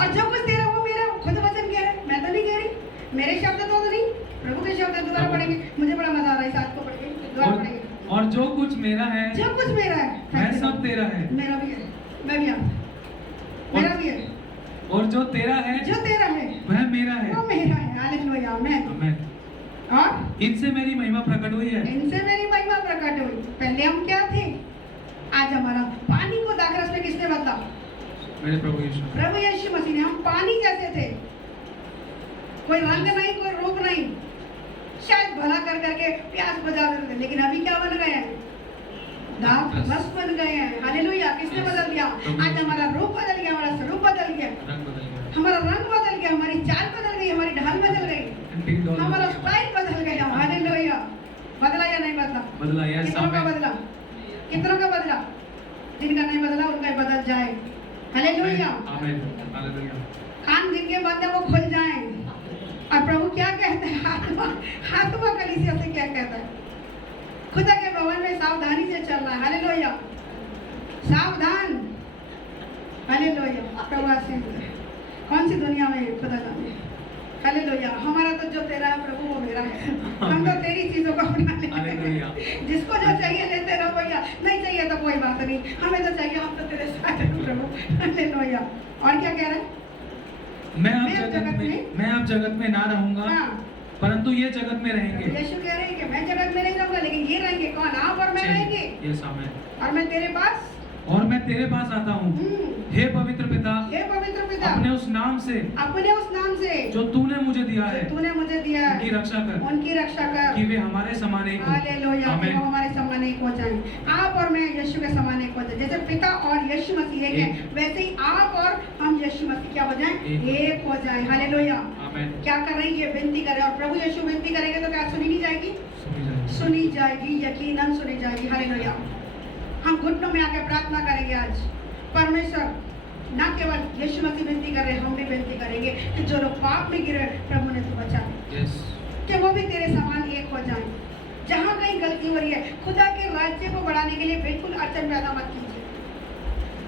और जो कुछ तेरा वो मेरा। खुद वचन कह रहा है, मैं तो नहीं कह रही, मेरे शब्द तो नहीं, प्रभु के शब्द। दोबारा पढ़ेंगे, मुझे बड़ा मजा आ रहा है इस बात को पढ़ के। दोबारा पढ़ेंगे। और जो कुछ मेरा है, जो कुछ मेरा है वह सब तेरा है। मेरा भी है, मैं भी आप, मेरा भी है। और जो तेरा है, जो तेरा है वह मेरा है, वो मेरा है। हालेलुया, आमीन। आमीन। और इनसे मेरी महिमा प्रकट हुई है। इनसे मेरी महिमा प्रकट हुई। पहले हम क्या थे, आज हमारा पानी को दाखरस में किसने बदला? मेरे प्रभु यीशु। प्रभु यीशु मसीह ने। हम पानी जैसे थे, कोई रंग नहीं, कोई रूप नहीं, शायद भला कर करके प्यास बुझा देते थे, लेकिन अभी क्या बन गए हैं? दाखरस बन गए हैं। हालेलुया। किसने बदल दिया? आज हमारा रूप बदल गया, हमारा स्वरूप बदल गया, हमारा रंग बदल गया, हमारी चाल बदल गई, हमारी ढाल बदल गई, हमारा स्टाइल बदल गया। हालेलुया। बदला या नहीं बदला? बदला, यस, कितनों का आमीन। बदला? कितनों का बदला? जिनका नहीं बदला उनका ही बदल जाए। हालेलुया। आमीन, हालेलुया। कान जिनके बंद है वो खुल जाएं। और प्रभु क्या कहते हैं? आत्मा कलीसिया से क्या कहता है? खुदा के भवन में सावधानी से चलना है। हालेलुया, सावधान। हालेलुया, प्रभु आशीष दे। कौन सी दुनिया में है खुदा जाने। हालेलुया। हमारा तो जो तेरा है प्रभु वो मेरा है। हम तो तेरी चीजों को अपना लेते हालेलुया। हैं। जिसको जो चाहिए लेते रहो भैया, नहीं चाहिए तो कोई बात नहीं, हमें तो चाहिए, हम तो तेरे साथ हैं प्रभु। हालेलुया। और क्या कह रहे हैं? मैं अब जगत में ना रहूंगा, हाँ। परंतु ये जगत में रहेंगे। यीशु कह रहे हैं कि मैं जगत में नहीं रहूंगा, लेकिन ये रहेंगे। कौन? आप और मैं रहेंगे। यस, आमीन। और मैं तेरे पास आता हूँ। हे पवित्र पिता, हे पवित्र पिता, अपने उस नाम से जो तूने मुझे दिया है, तूने मुझे दिया है, उनकी रक्षा कर, कि वे हमारे समान एक हों। हालेलुया, कि आमीन। वो हमारे समान एक हो जाएं। आप और मैं यीशु के समान एक हो जाएं। जैसे पिता और यीशु मसीह एक है, वैसे ही आप और हम यीशु मसीह क्या हो जाएं? एक हो जाएं। हालेलुया। आमीन। क्या कर रही है? विनती कर रहे हैं। और प्रभु यीशु विनती करेंगे तो क्या सुनी नहीं जाएगी? सुनी जाएगी, यकीनन सुनी जाएगी। हालेलुया। हम घुटनों में आकर प्रार्थना करेंगे आज। परमेश्वर, ना केवल यीशु मसीह विनती कर रहे हैं, हम भी विनती करेंगे कि जो लोग पाप में गिरे, प्रभु ने तू बचा दे, कि वो भी तेरे समान एक हो जाएं। जहाँ कहीं गलती हो रही है, खुदा के राज्य को बढ़ाने के लिए बिल्कुल अड़चन पैदा मत कीजिए।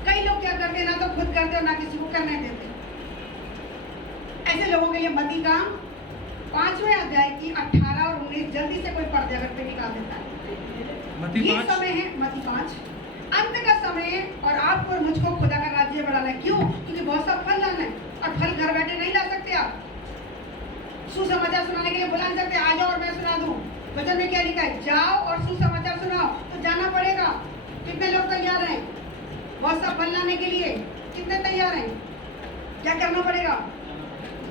कई लोग क्या करते हैं, ना तो खुद करते और ना किसी को करने देते। ऐसे लोगों के लिए मत्ती का 5वें अध्याय की 18 और 19 जल्दी से कोई पढ़ दे, अगर पे निकाल देता है। ये समय है मत्ती 5, अंत का समय है, और आपको और मुझको खुदा का राज्य बढ़ाना है। क्यों? क्योंकि बहुत सा फल लाना है, और फल घर बैठे नहीं ला सकते आप। सुसमाचार सुनाने के लिए बुला नहीं सकते, आ जाओ और मैं सुना दूं। वचन में क्या लिखा है? जाओ और सुसमाचार सुनाओ। तो जाना पड़ेगा। कितने लोग तैयार हैं बहुत सा फल लाने के लिए? कितने तैयार हैं? क्या करना पड़ेगा?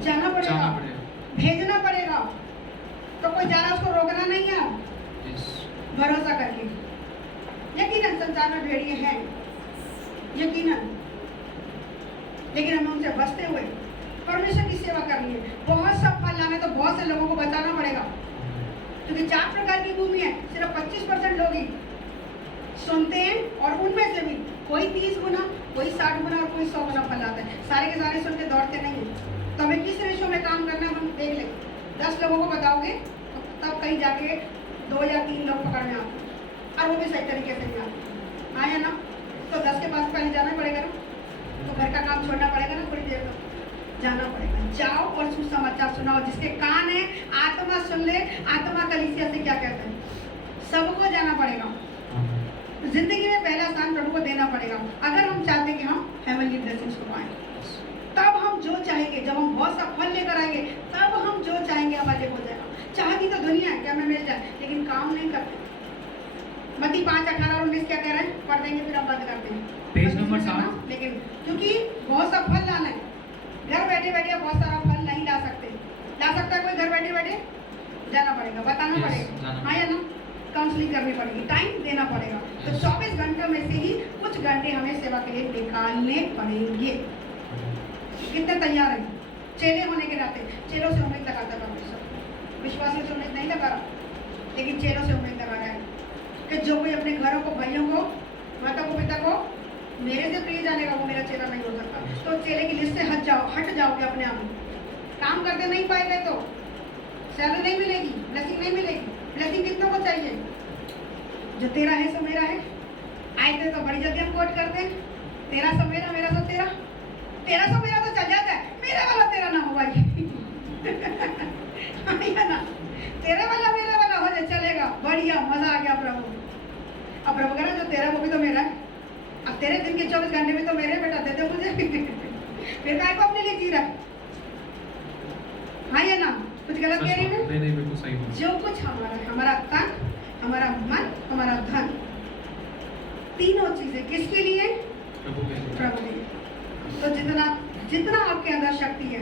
जाना पड़ेगा, भेजना पड़ेगा। तो कोई जा रहा, उसको रोकना नहीं है। भरोसा करके, यकीनन संसार में भेड़िए हैं, यकीनन, लेकिन हमें उनसे बचते हुए परमेश्वर की सेवा करनी है। बहुत सा फल लाना है तो बहुत से लोगों को बचाना पड़ेगा, क्योंकि 4 प्रकार की भूमि है। सिर्फ 25% लोग ही सुनते हैं, और उनमें से भी कोई 30 गुना, कोई 60 गुना और कोई 100 गुना फल आता है। सारे के सारे सुन के दौड़ते नहीं हैं। तो हमें किस रेशो में काम करना है, हम देख लें। 10 लोगों को बताओगे तब कहीं जाके 2 या 3 लोग पकड़ में आते, और वो भी सही तरीके से नहीं आते। आया ना? तो 10 के पास पहले जाना पड़ेगा ना, तो घर का काम छोड़ना पड़ेगा ना, थोड़ी देर में जाना पड़ेगा। जाओ और सुसमाचार सुनाओ। जिसके कान है आत्मा सुन ले। आत्मा कलीसिया से क्या कहते हैं? सबको जाना पड़ेगा। जिंदगी में पहला स्थान प्रभु को देना पड़ेगा, अगर हम चाहते हैं कि हम हेवनली ब्लेसिंग्स को पाएं। तब हम जो चाहेंगे, जब हम बहुत सा फल लेकर आएंगे, तब हम जो चाहेंगे हमारे हो जाएगा। चाहती तो दुनिया है कि हमें मिल जाए, लेकिन काम नहीं करते। मत्ती 5, 18 और 19 क्या कह रहे हैं? पढ़ देंगे फिर हम बंद करते हैं। Page number 7। लेकिन क्योंकि बहुत सा फल लाना है, घर बैठे बैठे बहुत सारा फल नहीं ला सकते। ला सकता है कोई घर बैठे बैठे? जाना पड़ेगा, बताना पड़ेगा, हाँ या ना? काउंसलिंग करनी पड़ेगी, टाइम देना पड़ेगा। तो 24 घंटों में से ही कुछ घंटे हमें सेवा के लिए निकालने पड़ेंगे। कितने तैयार हैं? चेले होने के नाते चेलों से उम्मीद लगाता परमेश्वर, विश्वासियों से उम्मीद नहीं लगा रहा, लेकिन चेलों से उम्मीद लगा रहा है कि जो कोई अपने घरों को, भाइयों को, माता को, पिता को मेरे से प्रिय जानेगा, वो मेरा चेला नहीं हो सकता। तो चेले की लिस्ट से हट जाओगे अपने आप। काम करते नहीं पाएंगे तो सैलरी नहीं मिलेगी, ब्लेसिंग नहीं मिलेगी। ब्लेसिंग कितनों को चाहिए? जो तेरा है सो मेरा है। आए थे तो बड़ी जल्दी हम कोट करते हैं, तेरा सो मेरा, मेरा सो तेरा। तेरा सो मेरा तो चल जाता है, मेरा वाला तेरा ना हो भाई। ना, तेरा वाला मेरा वाला हो जाए, चलेगा, बढ़िया, मजा आ गया प्रभु। अब प्रभु कह रहा जो तेरा वो भी तो मेरा है। अब तेरे दिन के 24 घंटे में तो मेरे, बेटा दे दे मुझे। फिर काय को अपने लिए जी रहा है? हाँ या ना? कुछ गलत कह रही हूँ? नहीं, बिल्कुल सही है। जो कुछ हमारा है, हमारा तन, हमारा मन, हमारा धन, तीनों चीजें किसके लिए? प्रभु के लिए। तो जितना आपके अंदर शक्ति है,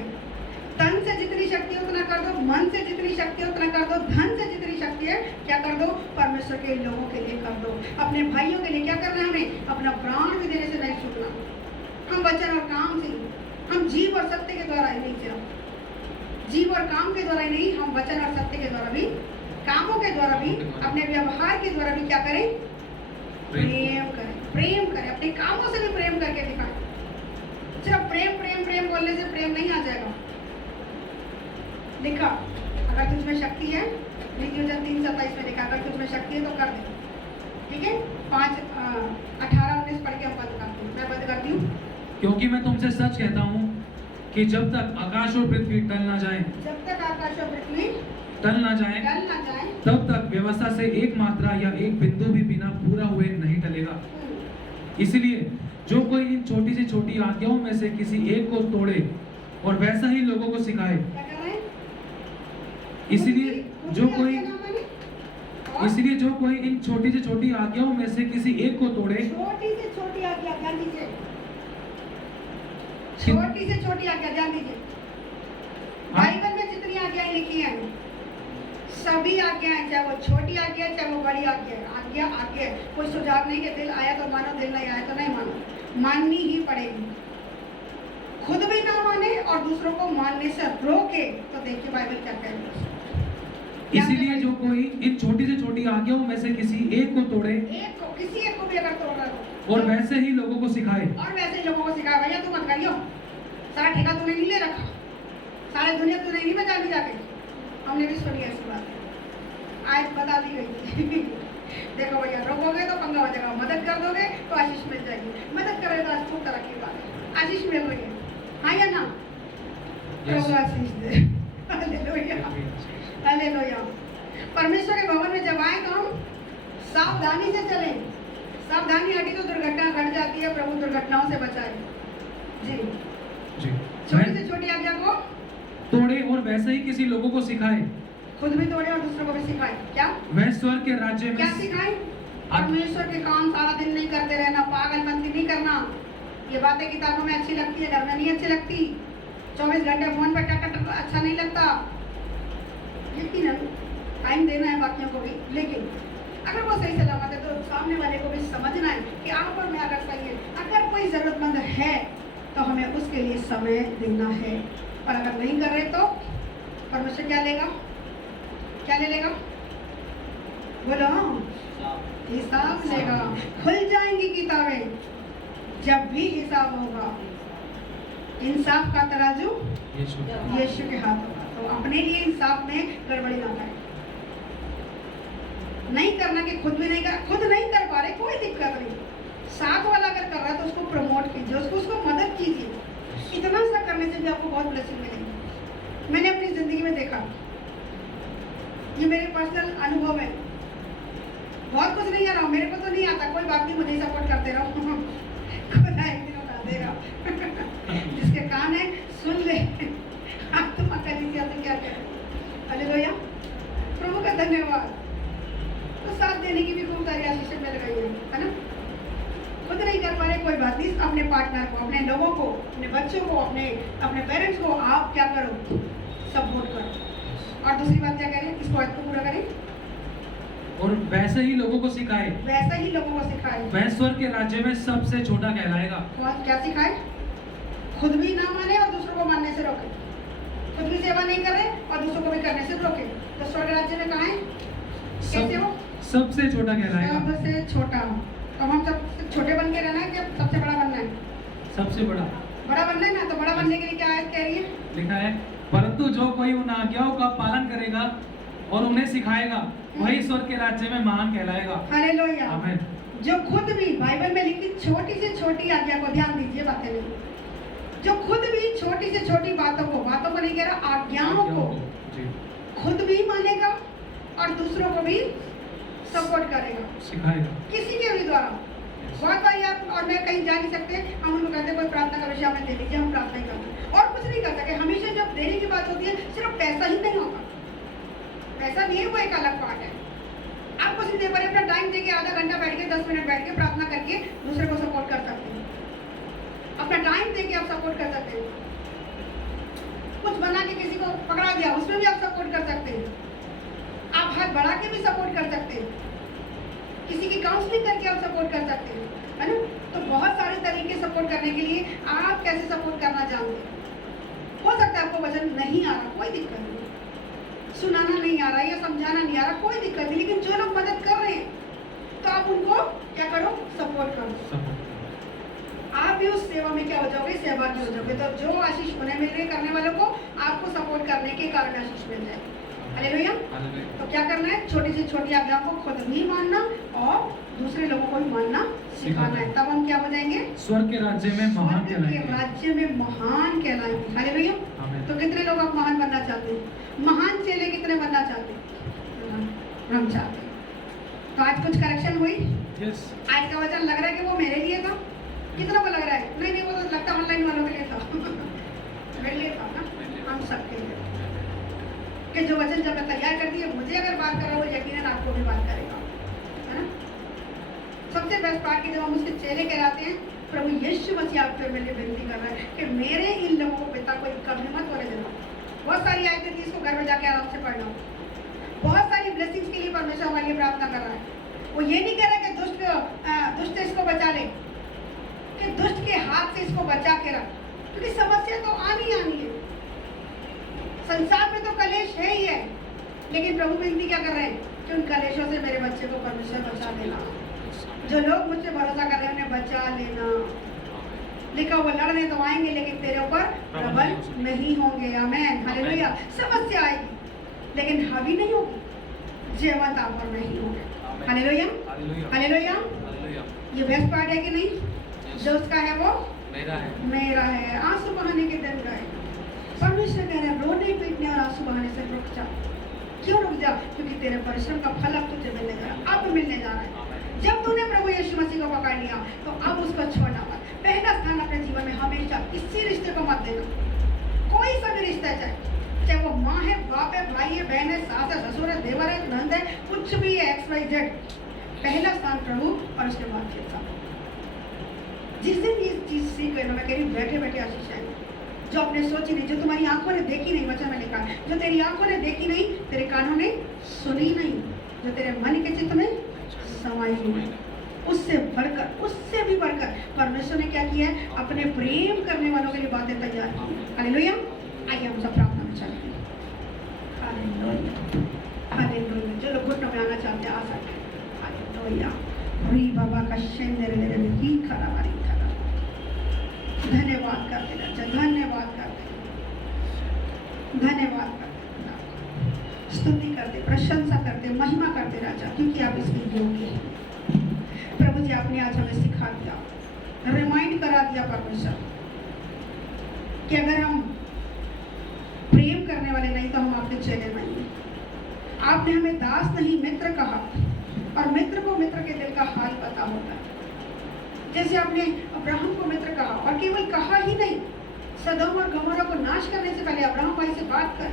तन से जितनी शक्ति है उतना कर दो, मन से जितनी शक्ति है उतना कर दो, धन से जितनी शक्ति है क्या कर दो? परमेश्वर के लोगों के लिए कर दो। अपने भाइयों के लिए क्या करना है? हमें अपना प्राण भी देने से नहीं छूटना। हम वचन और काम से, हम जीव और सत्य के द्वारा ही नहीं, सिर्फ जीव और काम के द्वारा ही नहीं, हम वचन और सत्य के द्वारा भी कामों के द्वारा भी, अपने व्यवहार के द्वारा भी क्या करें? प्रेम करें। प्रेम करें, अपने कामों से भी प्रेम करके दिखाएं। सिर्फ प्रेम प्रेम प्रेम बोलने से प्रेम नहीं आ जाएगा। लिखा, अगर तुझमें शक्ति है, नीति वचन 3:27 में लिखा, अगर तुझमें शक्ति है तो कर दे। ठीक है, 5:18-19 पढ़ के हम बंद करते हैं। मैं बंद करती हूँ। क्योंकि मैं तुमसे सच कहता हूँ कि जब तक आकाश और पृथ्वी टल ना जाए, जब तक आकाश और पृथ्वी टल ना जाए, तब तक व्यवस्था से एक मात्रा या एक बिंदु भी बिना पूरा हुए नहीं टलेगा। इसलिए जो कोई इन छोटी से छोटी आज्ञाओं में से किसी एक को तोड़े और वैसा ही लोगों को सिखाए, क्या कर रहे हैं? इसलिए जो कोई इन छोटी से छोटी आज्ञाओं में से किसी एक को तोड़े, छोटी से छोटी आज्ञा ध्यान दीजिए, छोटी से छोटी आज्ञा ध्यान दीजिए। बाइबल में जितनी आज्ञाएं लिखी हैं, सभी आज्ञाएं, चाहे वो छोटी आज्ञा है, चाहे वो बड़ी आज्ञा है, आज्ञा आज्ञा है। कोई सुझाव नहीं कि दिल आया तो मानो, दिल नहीं आया तो नहीं मानो, माननी ही पड़ेगी। खुद भी ना माने और दूसरों को मानने से रोके, तो देखिए बाइबल क्या कह रही है। इसीलिए जो कोई इन छोटी से छोटी आज्ञाओं में से किसी एक को तोड़े, किसी एक को भी अगर तोड़ रहा हो, और वैसे ही लोगों को सिखाए, और वैसे ही लोगों को सिखाए, भैया तू मत करियो, सारा ठेका तूने नहीं ले रखा, सारे दुनिया तूने नहीं बचा ली जाके। हमने भी सुनी ऐसी बात, आज बता दी गई। देखो भैया, रोकोगे तो पंगा हो जाएगा, मदद कर दोगे तो आशीष मिल जाएगी, मदद करोगे तो आज खूब तरक्की बात है, आशीष मिल रही है, हाँ या ना? प्रभु आशीष दे। Hallelujah, hallelujah. परमेश्वर के भवन में जब आए तो हम सावधानी से चलें। सावधानी हटी तो दुर्घटना घट जाती है। प्रभु दुर्घटनाओं से बचाए। जी, छोटी से छोटी आज्ञा को तोड़े और वैसे ही किसी लोगों को सिखाए, खुद भी तोड़े और दूसरों को भी सिखाए। क्या? वह स्वर्ग के राज्य में क्या सिखाए? परमेश्वर के काम सारा दिन नहीं करते रहना, पागलपंती नहीं करना। ये बातें किताबों में अच्छी लगती है, घर में नहीं अच्छी लगती। 24 घंटे फोन पर टक अच्छा नहीं लगता। यकीनन टाइम देना है बाकियों को भी, लेकिन अगर वो सही सलामत है तो सामने वाले को भी समझना है कि आप और मैं अगर सही है, अगर कोई जरूरतमंद है तो हमें उसके लिए समय देना है। और अगर नहीं कर रहे तो परमेश्वर क्या लेगा? क्या ले लेगा? बोलो, हिसाब लेगा। खुल जाएंगी किताबें जब भी हिसाब होगा। इंसाफ का तराजू यीशु के हाथ होगा। तो अपने लिए इंसाफ में गड़बड़ी ना करें। नहीं करना कि खुद भी नहीं कर, खुद नहीं कर पा रहे, कोई दिक्कत नहीं। साथ वाला अगर कर रहा है तो उसको प्रमोट कीजिए, उसको मदद कीजिए। इतना सा करने से भी आपको बहुत ब्लेसिंग मिलेगी। मैंने अपनी जिंदगी में देखा, ये मेरे पर्सनल अनुभव है। बहुत कुछ नहीं आ रहा, मेरे को तो नहीं आता, कोई बात नहीं, मुझे सपोर्ट करते रहो। खुदा एक दिन उठा देगा। जिसके कान है सुन ले। आप तो मक्का जी से क्या करें? हालेलुया, प्रभु का धन्यवाद। तो साथ देने की भी खूब सारी आशीष मिल रही है ना? खुद नहीं कर पा रहे, कोई बात नहीं। अपने पार्टनर को, अपने लोगों को, अपने बच्चों को, अपने पेरेंट्स को आप क्या करो? सपोर्ट करो। और दूसरी बात क्या करें? इसको आज को पूरा करें और वैसे ही लोगों को सिखाए, वैसा ही लोगों को सिखाए। वह स्वर्ग के राज्य में सबसे छोटा कहलाएगा। कौन क्या सिखाए? खुद भी ना माने और दूसरों को मानने से रोके। खुद भी सेवा नहीं कर रहे और दूसरों को भी करने से रोके, तो स्वर्ग राज्य में कहाँ है? कैसे हो? सबसे छोटा कहलाएगा। सबसे छोटा। तो हम सब छोटे बन के रहना है कि सबसे बड़ा बनना है? सबसे बड़ा बनना है ना। तो बड़ा बनने के लिए क्या आयत कह रही है? लिखा है, परंतु जो कोई उन आज्ञाओं का पालन करेगा और उन्हें सिखाएगा, वही स्वर्ग के राज्य में महान कहलाएगा। हालेलुया, आमीन। जो खुद भी बाइबल में लिखी छोटी से छोटी आज्ञा को, ध्यान दीजिए बातें नहीं, जो खुद भी छोटी से छोटी बातों को नहीं कह रहा, आज्ञाओं को खुद भी मानेगा और दूसरों को भी सपोर्ट करेगा, सिखाएगा, किसी के भी द्वारा। बहुत बार आप और मैं कहीं जा नहीं सकते, हम उनको कहते हैं कोई प्रार्थना का विषय हमें दे दीजिए, हम प्रार्थना ही करते और कुछ नहीं कर सकते। हमेशा जब देने की बात होती है, सिर्फ पैसा ही नहीं होगा, पैसा भी है, वो एक अलग पार्ट है। आप कुछ नहीं दे पा रहे, अपना टाइम देके आधा घंटा बैठ के 10 मिनट बैठ के प्रार्थना करके दूसरे को सपोर्ट कर सकते हैं। अपना टाइम देके आप सपोर्ट कर सकते हैं। कुछ बना के किसी को पकड़ा दिया, उसमें भी आप सपोर्ट कर सकते हैं। आप हाथ बढ़ा के भी सपोर्ट कर सकते हैं। किसी की काउंसलिंग करके आप सपोर्ट कर सकते हैं, है ना? तो बहुत सारे तरीके सपोर्ट करने के लिए आप कैसे सपोर्ट करना जानते हैं। हो सकता है आपको वजन नहीं आ रहा, कोई दिक्कत नहीं, सुनाना नहीं आ रहा या समझाना नहीं आ रहा, कोई दिक्कत नहीं, लेकिन जो लोग मदद कर रहे हैं तो आप उनको क्या करो, सपोर्ट करो। आप भी उस सेवा में क्या हो जाओगे, सहभागी हो जाओगे। तो जो आशीष होने मिल रहे करने वालों को आपको सपोर्ट करने के कारण आशीष मिल जाएगी। हालेलुया। तो क्या करना है, छोटी से छोटी आज्ञा को खुद भी मानना और दूसरे लोगों को भी मानना सिखाना है। तब हम क्या हो जाएंगे, स्वर्ग के राज्य में महान स्वर्ग के राज्य में महान कहलाएंगे। हालेलुया। तो कितने लोग आप महान बनना चाहते हैं, महान चेले कितने बनना चाहते हैं, हम चाहते हैं। तो आज कुछ करेक्शन हुई, आज का वचन लग रहा है कि वो मेरे लिए था, कितना को लग रहा है, नहीं वो तो लगता ऑनलाइन वालों के लिए था मेरे लिए था ना, हम सबके लिए कि जो वचन जब मैं तैयार कर दिए, मुझे अगर बात कर रहा है वो यकीनन आपको भी बात करेगा, है ना। सबसे बेस्ट पार्ट कि जब हम उसके चेले कहलाते हैं, प्रभु यीशु मसीह आपके मेरे लिए विनती कर रहा है कि मेरे इन लोगों को पिता को कभी मत होने देना। बहुत सारी आयतें थी, इसको घर में जाके आराम से पढ़ना। बहुत सारी ब्लेसिंग्स के लिए परमेश्वर हमारे लिए प्रार्थना कर रहा है। वो ये नहीं कह रहा कि दुष्ट इसको बचा ले, कि दुष्ट के हाथ से इसको बचा के रख, क्योंकि समस्या तो आनी है। संसार में तो कलेश है ही है, लेकिन प्रभु विनती क्या कर रहे हैं कि उन कलेशों से मेरे बच्चे को परमेश्वर बचा लेना। जो लोग मुझसे भरोसा कर रहे हैं उन्हें बचा लेना। लिखा हुआ लड़ने तो आएंगे लेकिन तेरे ऊपर प्रबल नहीं होंगे। आमीन, हालेलुया। समस्या आएगी लेकिन हावी नहीं होगी, जयवंत आप पर नहीं होंगे। Hallelujah, hallelujah. ये बेस्ट पार्ट है कि नहीं, जो उसका है वो मेरा है। आंसू बहाने के दिन गए, परमेश्वर कह रहे हैं रोने पीटने और आंसू बहाने से रुक जा। क्यों रुक जा, क्योंकि तेरे परिश्रम का फल अब तुझे मिलने जा रहा है, अब मिलने जा रहा है। जब तूने प्रभु यीशु मसीह को पकड़ लिया तो अब उसको छोड़ना मत। पहला स्थान अपने जीवन में हमेशा किसी रिश्ते को मत देना, कोई सा भी रिश्ता है, चाहे वो माँ है, बाप है, भाई है, बहन है, सास है, ससुर है, देवर है, नंद है, कुछ भी है, XYZ, पहला स्थान प्रभु और उसके बाद फिर साथ। जिस दिन ये चीज सीख लेना, मैं कह रही बैठे बैठे आशीष है, जो आपने सोची नहीं, जो तुम्हारी आंखों ने देखी नहीं, वचन में लिखा है, जो तेरी आंखों ने देखी नहीं, तेरे कानों ने सुनी नहीं, जो तेरे मन के चित्त में समाई नहीं, उससे बढ़कर, उससे भी बढ़कर परमेश्वर ने क्या किया है, अपने प्रेम करने वालों के लिए बातें तैयार की। हालेलुया। आइए हम सब प्रार्थना में चलते हैं। Hallelujah, hallelujah. जो लोग घुटनों में आना चाहते हैं आ सकते हैं। हालेलुया। री बाबा का शेंदरे ले ले की खड़ा मारी खड़ा। धन्यवाद करते राजा, धन्यवाद करते, धन्यवाद करते, स्तुति करते, प्रशंसा करते, महिमा करते राजा, क्योंकि आप इसके योग्य हैं। प्रभु जी आपने आज हमें सिखा दिया, रिमाइंड करा दिया परमेश्वर कि अगर हम प्रेम करने वाले नहीं तो हम आपके चेले नहीं हैं। आपने हमें दास नहीं मित्र कहा, और मित्र को मित्र के दिल का हाल पता होता है। जैसे आपने अब्राहम को मित्र कहा, और केवल कहा ही नहीं, सदोम और गमोरा को नाश करने से पहले अब्राहम भाई से बात कर,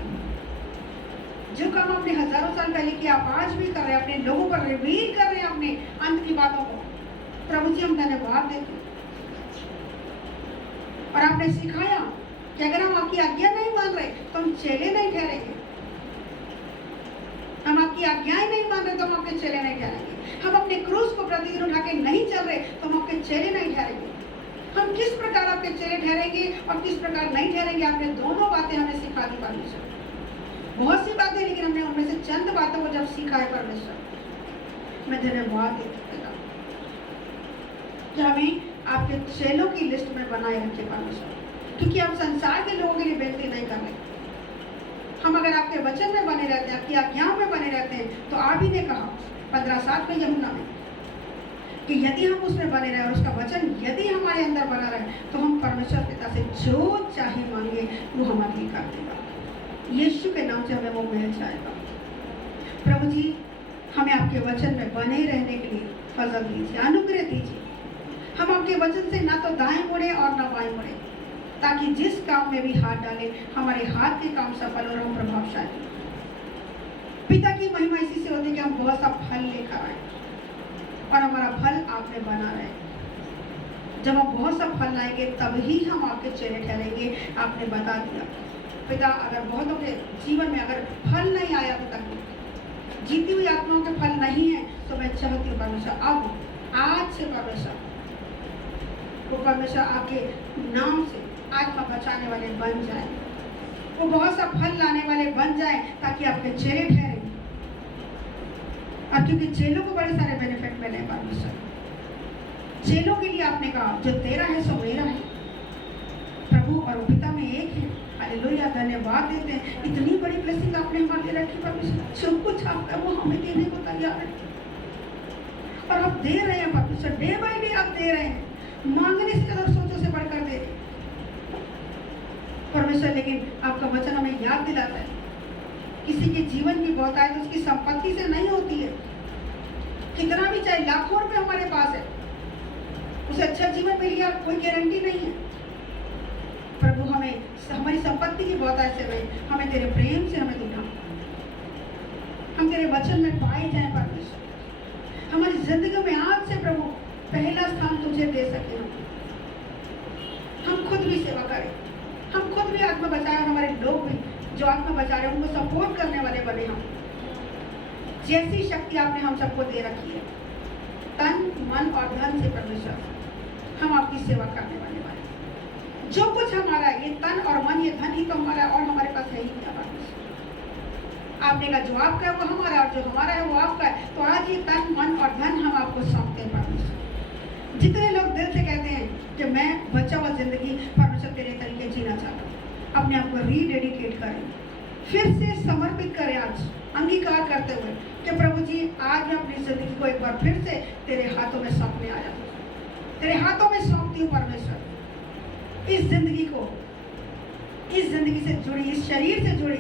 जो काम आपने हजारों साल पहले किया आप आज भी कर रहे हैं, अपने लोगों पर रिवील कर रहे हैं अपने अंत की बातों को। प्रभु जी हम धन्यवाद देते हैं। और आपने सिखाया कि अगर हम आपकी आज्ञा नहीं मान रहे तो हम चेले नहीं ठहरेंगे, हम आपकी आज्ञाएं नहीं मान रहे तो हम आपके चेले नहीं ठहरेंगे, हम अपने क्रूस को प्रतिदिन उठा के नहीं चल रहे तो हम आपके चेले नहीं ठहरेंगे। हम किस प्रकार आपके चेले ठहरेंगे और किस प्रकार नहीं ठहरेंगे, आपने दोनों बातें हमें सिखा दी परमेश्वर। बहुत सी बातें, लेकिन हमने उनमें से चंद बातों को जब सीखा है परमेश्वर, मैं धन्यवाद देती हूँ कि हमें आपके चेलों की लिस्ट में बनाए रखे परमेश्वर, क्योंकि आप संसार के लोगों के लिए बेनती नहीं कर रहे। हम अगर आपके वचन में बने रहते हैं, आपकी आज्ञाओं में बने रहते हैं, तो आप ही ने कहा 15:7 में यमुना में कि यदि हम उसमें बने रहे और उसका वचन यदि हमारे अंदर बना रहे तो हम परमेश्वर पिता से जो चाहे मांगे वो हमारे लिए कर देगा। यीशु के नाम से हमें वो मिल जाएगा। प्रभु जी हमें आपके वचन में बने रहने के लिए फजल दीजिए, अनुग्रह दीजिए। हम आपके वचन से ना तो दाएं मुड़े और ना बाएं मुड़े, ताकि जिस काम में भी हाथ डाले हमारे हाथ के काम सफल और हम प्रभावशाली। पिता की महिमा इसी से होती है कि हम बहुत सा फल लेकर आए और हमारा फल आप में बना रहे। जब हम बहुत सा फल लाएंगे तभी हम आपके चेहरे ठहरेंगे। आपने बता दिया पिता, अगर बहुतों के जीवन में अगर फल नहीं आया अभी तक, जीती हुई आत्माओं के फल नहीं है, तो मैं चाहती हूँ परमेश्वर अब आज से परमेश्वर वो परमेश्वर आपके नाम से आत्मा बचाने वाले बन जाए। वो बहुत सा फल लाने वाले बन जाए ताकि आपके चेले ठहरे। और क्योंकि चेलों को बड़े सारे बेनिफिट मिले परमेश्वर, चेलों के लिए आपने कहा जो तेरा है सो मेरा है, प्रभु और पिता में एक है। हालेलुया, धन्यवाद देते हैं, इतनी बड़ी ब्लेसिंग आपने हमारे लिए रखी परमेश्वर। जो कुछ आपका वो हमें देने को तैयार है और आप दे रहे हैं परमेश्वर, डे बाय डे आप दे रहे हैं, मांगने से कदर सोचो से बढ़कर दे रहे हैं परमेश्वर। लेकिन आपका वचन हमें याद दिलाता है किसी के जीवन की बहुतायत तो उसकी संपत्ति से नहीं होती है। कितना भी चाहे लाखों रुपए हमारे पास है, उसे अच्छा जीवन मिलेगा कोई गारंटी नहीं है। प्रभु हमें हमारी संपत्ति की बहुतायत से नहीं, हमें तेरे प्रेम से हमें दिखा, हम तेरे वचन में पाए जाए परमेश्वर। हमारी जिंदगी में आज से प्रभु पहला स्थान तुझे दे सके। हम खुद भी सेवा करें, हम खुद भी आत्मा बचाए और हमारे लोग भी जो आत्मा बचा रहे हैं उनको सपोर्ट करने वाले बने। हम जैसी शक्ति आपने हम सबको दे रखी है तन मन और धन से परमेश्वर, हम आपकी सेवा करने वाले बने। जो कुछ हमारा है ये तन और मन ये धन ही तो हमारा और हमारे पास है ही क्या परमेश्वर। आपने कहा जो आपका है वो हमारा और जो हमारा है वो आपका है। तो आज ये तन मन और धन हम आपको सौंपते हैं परमेश्वर। जितने लोग दिल से कहते हैं कि मैं बचा हुआ जिंदगी परमेश्वर तेरे तरीके जीना चाहता हूँ, अपने आप को रीडेडिकेट करें, फिर से समर्पित करें, आज अंगीकार करते हुए कि प्रभु जी आज मैं अपनी जिंदगी को एक बार फिर से तेरे हाथों में सौंपने आया हूँ, तेरे हाथों में सौंपती हूँ परमेश्वर। इस जिंदगी को, इस जिंदगी से जुड़ी, इस शरीर से जुड़ी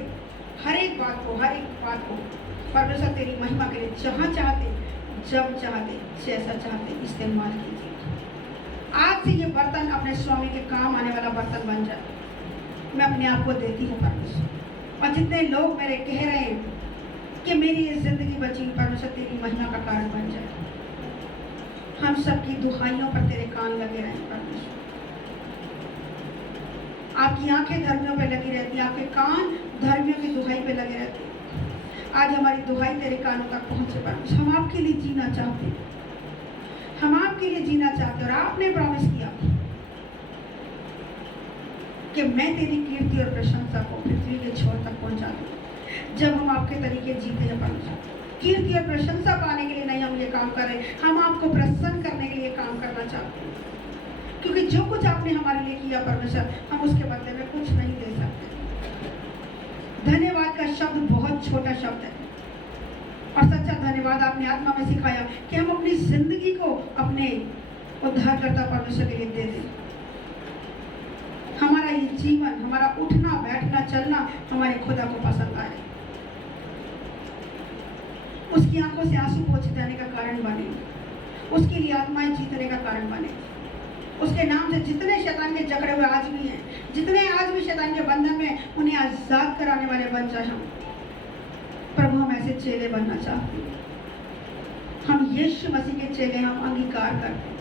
हर एक बात को परमेश्वर तेरी महिमा के लिए जहाँ चाहते, जब चाहते, जैसा चाहते इस्तेमाल कीजिए। आज से ये बर्तन अपने स्वामी के काम आने वाला बर्तन बन जाए। मैं अपने आप को देती हूँ परमेश्वर। और जितने लोग मेरे कह रहे हैं कि मेरी ये जिंदगी बची, परमेश्वर तेरी महिमा का कारण बन जाए। हम सबकी दुहाइयों पर तेरे कान लगे रहें परमेश्वर। आपकी आंखें धर्मियों पे लगी रहती है, आपके कान धर्मियों की दुहाई पे लगे रहते हैं। आज हमारी दुहाई तेरे कानों तक पहुंचे परमेश्वर। हम आपके लिए जीना चाहते हैं, हम आपके लिए जीना चाहते हैं। और आपने प्रॉमिस किया कि मैं तेरी कीर्ति और प्रशंसा को पृथ्वी के छोर तक पहुंचा दूं। जब हम आपके तरीके जीते हैं परमेश्वर, कीर्ति और प्रशंसा पाने के लिए नहीं हम ये काम कर रहे, हम आपको प्रसन्न करने के लिए काम करना चाहते हैं। क्योंकि जो कुछ आपने हमारे लिए किया परमेश्वर, हम उसके बदले में कुछ नहीं दे सकते। धन्यवाद का शब्द बहुत छोटा शब्द है और सच्चा धन्यवाद आपने आत्मा में सिखाया कि हम अपनी जिंदगी को अपने उद्धारकर्ता परमेश्वर के लिए दे दें। हमारा ये जीवन, हमारा उठना बैठना चलना हमारे खुदा को पसंद आए, उसकी आंखों से आंसू पोंछे जाने का कारण बने, उसके लिए आत्माएं जीतने का कारण बने। उसके नाम से जितने शैतान के जकड़े हुए आज भी हैं, जितने आज भी शैतान के बंधन में, उन्हें आजाद कराने वाले बन जाए हम। प्रभु हम ऐसे चेले बनना चाहते हैं। हम यीशु मसीह के चेले, हम अंगीकार करते हैं।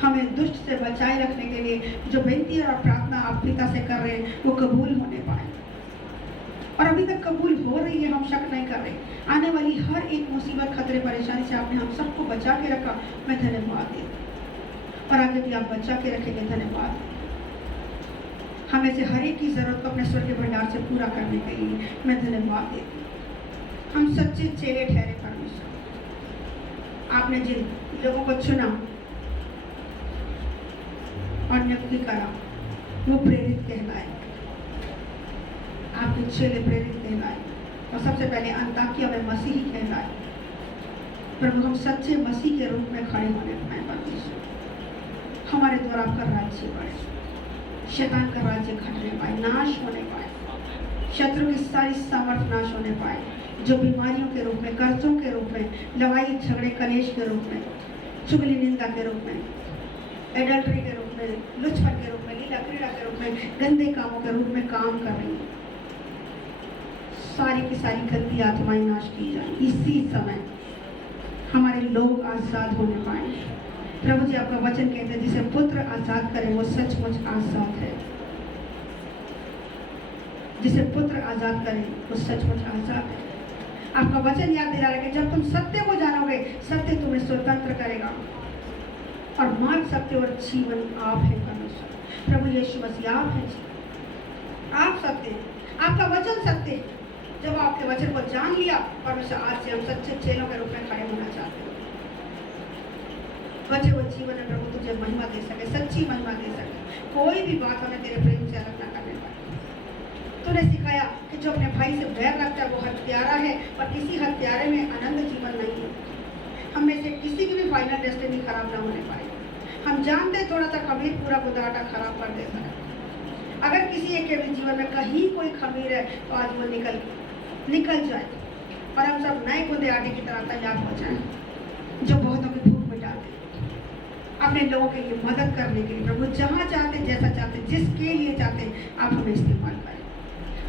हमें दुष्ट से बचाए रखने के लिए जो विनती और प्रार्थना आप पिता से कर रहे हैं वो कबूल होने पाए, और अभी तक कबूल हो रही है, हम शक नहीं कर रहे। आने वाली हर एक मुसीबत, खतरे, परेशानी से आपने हम सबको बचा के रखा, मैं धन्यवाद देती हूँ। और आगे भी आप बचा के रखेंगे, धन्यवाद। हमें से हर एक की जरूरत को अपने स्वर्ग के भंडार से पूरा करने के लिए मैं धन्यवाद देती हूँ। हम सच्चे चेले ठहरे परमेश्वर। आपने जिन लोगों को चुना और नियुक्ति करा वो प्रेरित कहलाए, आपके चेले प्रेरित कहलाए, और सबसे पहले अंताकिया में मसीही कहलाए। प्रभु हम सच्चे मसीह के रूप में खड़े होने पाए परमेश्वर। हमारे द्वारा आपका राज्य बढ़े, शैतान का राज्य घटने पाए, नाश होने पाए, शत्रु की सारी सामर्थ नाश होने पाए, जो बीमारियों के रूप में, कर्जों के रूप में, लड़ाई झगड़े कलेश के रूप में, चुगली निंदा के रूप में, एडल्ट्री के रूप में, लुचपन के रूप में, लीला क्रीड़ा के रूप में, गंदे कामों के रूप में काम कर रही है, सारी की सारी गंदी आत्माएं नाश की जाए। इसी समय हमारे लोग आजाद होने पाए। प्रभु जी आपका वचन कहते हैं जिसे पुत्र आजाद करे वो सचमुच आजाद है। जिसे पुत्र आजाद करे वो सचमुच आजाद है। आपका वचन याद दिला रहा है कि जब तुम सत्य को जानोगे, सत्य तुम्हें स्वतंत्र करेगा, और मार्ग, सत्य और जीवन आप है परमेश्वर। प्रभु यीशु मसीह आप हैं जी, आप सत्य हैं, आपका वचन सत्य है। जब आपके वचन को जान लिया, परमेश्वर आज से हम सच्चे चेलों के रूप में खड़े होना चाहते हैं। बचे हुए जीवन में प्रभु तुझे महिमा दे सके, सच्ची महिमा दे सके, कोई भी बात हमें तेरे प्रेम से अलग ना करने पाए। तूने सिखाया कि जो अपने भाई से बैर रखता है वो हत्यारा है, और किसी हत्यारे में आनंद जीवन नहीं है। हम में से किसी की भी फाइनल डेस्टिनी खराब ना होने पाए। हम जानते हैं थोड़ा सा खमीर पूरा गुदाटा खराब कर देता है। अगर किसी एक के भी जीवन में कहीं कोई खमीर है तो आज वो निकल जाए, और हम सब नए गुदे आटे की तरह तैयार हो जाएं, जो बहुतों की भूख मिटाते, अपने लोगों के लिए मदद करने के लिए। प्रभु जहाँ चाहते, जैसा चाहते, जिसके लिए चाहते, आप हमें इस्तेमाल करें।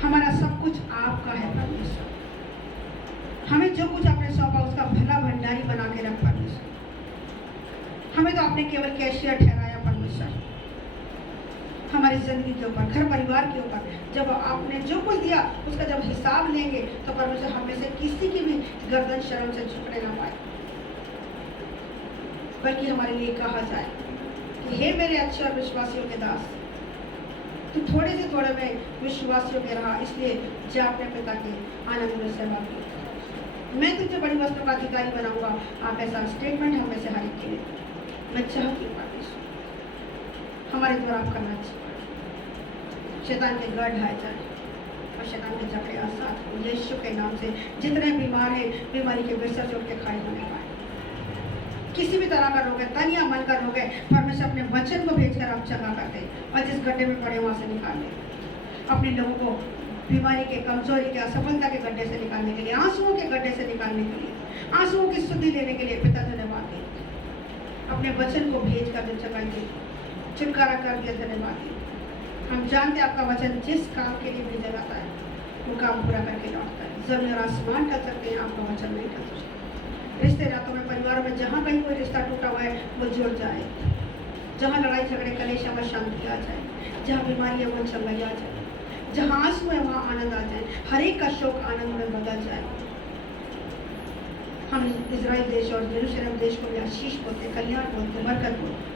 हमारा सब कुछ आपका है परमेश्वर। हमें जो कुछ आपने सौंपा उसका भला भंडारी बना के रख परमेश्वर। हमें तो आपने केवल कैशियर ठहराया परमेश्वर, हमारी जिंदगी के ऊपर, घर परिवार के ऊपर। जब आपने जो कुछ दिया उसका जब हिसाब लेंगे तो परमेश्वर हम में से किसी की भी गर्दन शर्म से झुकने ना पाए, बल्कि हमारे लिए कहा जाए कि हे मेरे अच्छे और विश्वासियों के दास, तू थोड़े से थोड़े में विश्वासियों के रहा, इसलिए जा अपने पिता के आनंद में सेवा की। मैं तुझे बड़ी वस्तु का अधिकारी बनाऊंगा। आप ऐसा स्टेटमेंट हमें से हर एक के लिए मैं चाहती हूँ परमेश्वर हमारे द्वारा आप करना चाहिए। शैतान के गढ़ ढाए जाए और शैतान के झगड़े आसाद हो। यीशु के नाम से जितने बीमार हैं, बीमारी के बिस्तर से उठ के खड़े होने पाए। किसी भी तरह का रोग है, तन या मन का रोग है, परमेश्वर अपने वचन को भेजकर आप चंगा करते और जिस गड्ढे में पड़े वहां से निकाल दे। अपने लोगों को बीमारी के, कमजोरी के, असफलता के गड्ढे से निकालने के लिए, आंसुओं के गड्ढे से निकालने के लिए, आंसुओं की शुद्धि लेने के लिए पिता धन्यवाद दे। अपने वचन को भेज कर जगाई दे, छुटकारा कर दिया, धन्यवाद दे। हम जानते आपका वचन जिस काम के लिए भेजा जाता है वो काम पूरा करके लौटता है। जमीन और आसमान कर सकते हैं, आपका वचन नहीं कर सकते। रिश्ते नातों में, परिवारों में जहाँ कहीं कोई रिश्ता टूटा हुआ है वो जुड़ जाए। जहाँ लड़ाई झगड़े कलेश है वहाँ शांति आ जाए, जहाँ बीमारी है वहाँ चंगाई आ जाए, जहाँ आंसू है वहाँ आनंद आ जाए, हर एक का शोक आनंद में बदल जाए। हम इजराइल देश और यरूशलेम देश को भी आशीष बोलते, कल्याण बोलते, बरकत बोलते।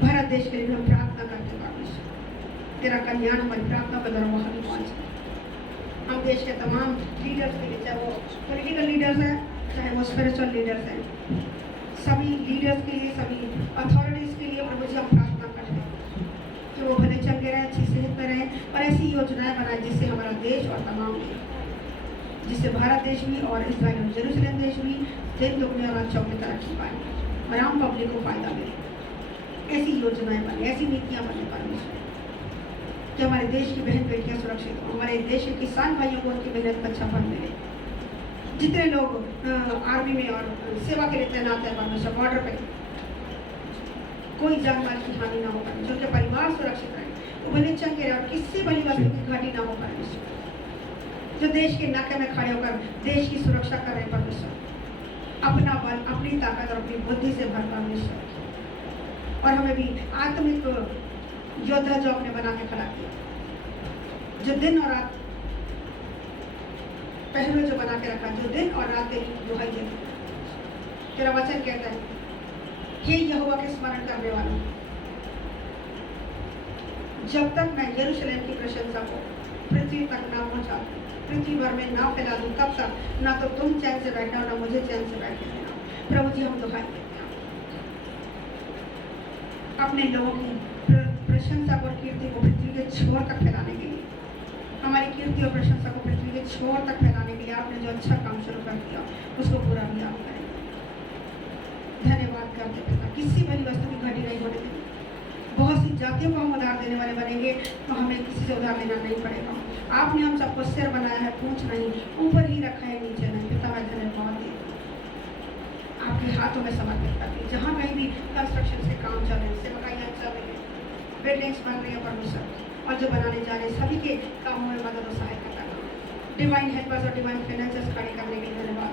भारत देश के लिए भी हम प्रार्थना करते परमेश्वर, तेरा कल्याण हमारी प्रार्थना के द्वारा वहाँ भी पहुँचे। हम देश के तमाम लीडर्स के लिए, चाहे वो पॉलिटिकल लीडर्स हैं, चाहे वो स्पिरिचुअल लीडर्स हैं, सभी लीडर्स के लिए, सभी अथॉरिटीज़ के लिए प्रभु जी हम प्रार्थना करते हैं कि वो भले चंगे रहें, अच्छी सेहत में रहें और ऐसी योजनाएं बनाएं जिससे हमारा देश और तमाम जिससे भारत देश भी और इजराइल और यरूशलेम देश भी दिन दुगनी और रात चौगुनी तरक्की पाए और आम पब्लिक को फायदा मिले। ऐसी योजनाएं बने, ऐसी नीतियाँ बने परमेश्वर कि हमारे देश की बहन बेटियाँ सुरक्षित हो, हमारे देश के किसान भाइयों को उनकी मेहनत का अच्छा फल मिले। जितने लोग आर्मी में और सेवा के लिए तैनात है परमेश्वर, बॉर्डर पे कोई जानमाल की हानि ना हो पाए, जो उनके परिवार सुरक्षित रहे, वो भले चंगे रहे और किसी बड़ी वस्तु की घाटी ना हो परमेश्वर। जो देश के नाके में खड़े होकर देश की सुरक्षा कर रहे परमेश्वर, अपना बल, अपनी ताकत और अपनी बुद्धि से भर परमेश्वर। और हमें भी आत्मिक योद्धा जो आपने बना के खड़ा किया, जो दिन और रात पहले जो बना के रखा, जो दिन और रात तेरी दुहाई देते। तेरा वचन कहता है, हे यहोवा के स्मरण करने वालों, जब तक मैं यरूशलेम की प्रशंसा को पृथ्वी तक ना पहुंचा, पृथ्वी भर में ना फैला दूं, तब तक ना तो तुम चैन से बैठना ना मुझे चैन से बैठने देना। प्रभु जी हम दुहाई देते हैं अपने लोगों की प्रशंसा और कीर्ति को पृथ्वी के छोर तक फैलाने के लिए, हमारी कीर्ति और प्रशंसा को पृथ्वी के छोर तक फैलाने के लिए आपने जो अच्छा काम शुरू कर दिया उसको पूरा भी आप करें। धन्यवाद करते पिता, किसी बड़ी वस्तु की घटी नहीं होने देंगे। बहुत सी जातियों को हम उधार देने वाले बनेंगे तो हमें किसी से उधार लेना नहीं पड़ेगा। आपने हम सबको सिर बनाया है, पूंछ नहीं, ऊपर ही रखा है, नीचे नहीं। पिता मैं धन्यवाद देती हूं, आपके हाथों में समर्पित करती हूं। जहाँ कहीं भी कंस्ट्रक्शन से काम चल रहे, सेवकाइयाँ चल रही है, बिल्डिंग्स बन रही है परमेश्वर, और जो बनाने जा रहे हैं सभी के कामों में मदद और सहायता करना, डिवाइन हेल्पर्स और डिवाइन फाइनेंसेस खड़े करने के लिए धन्यवाद।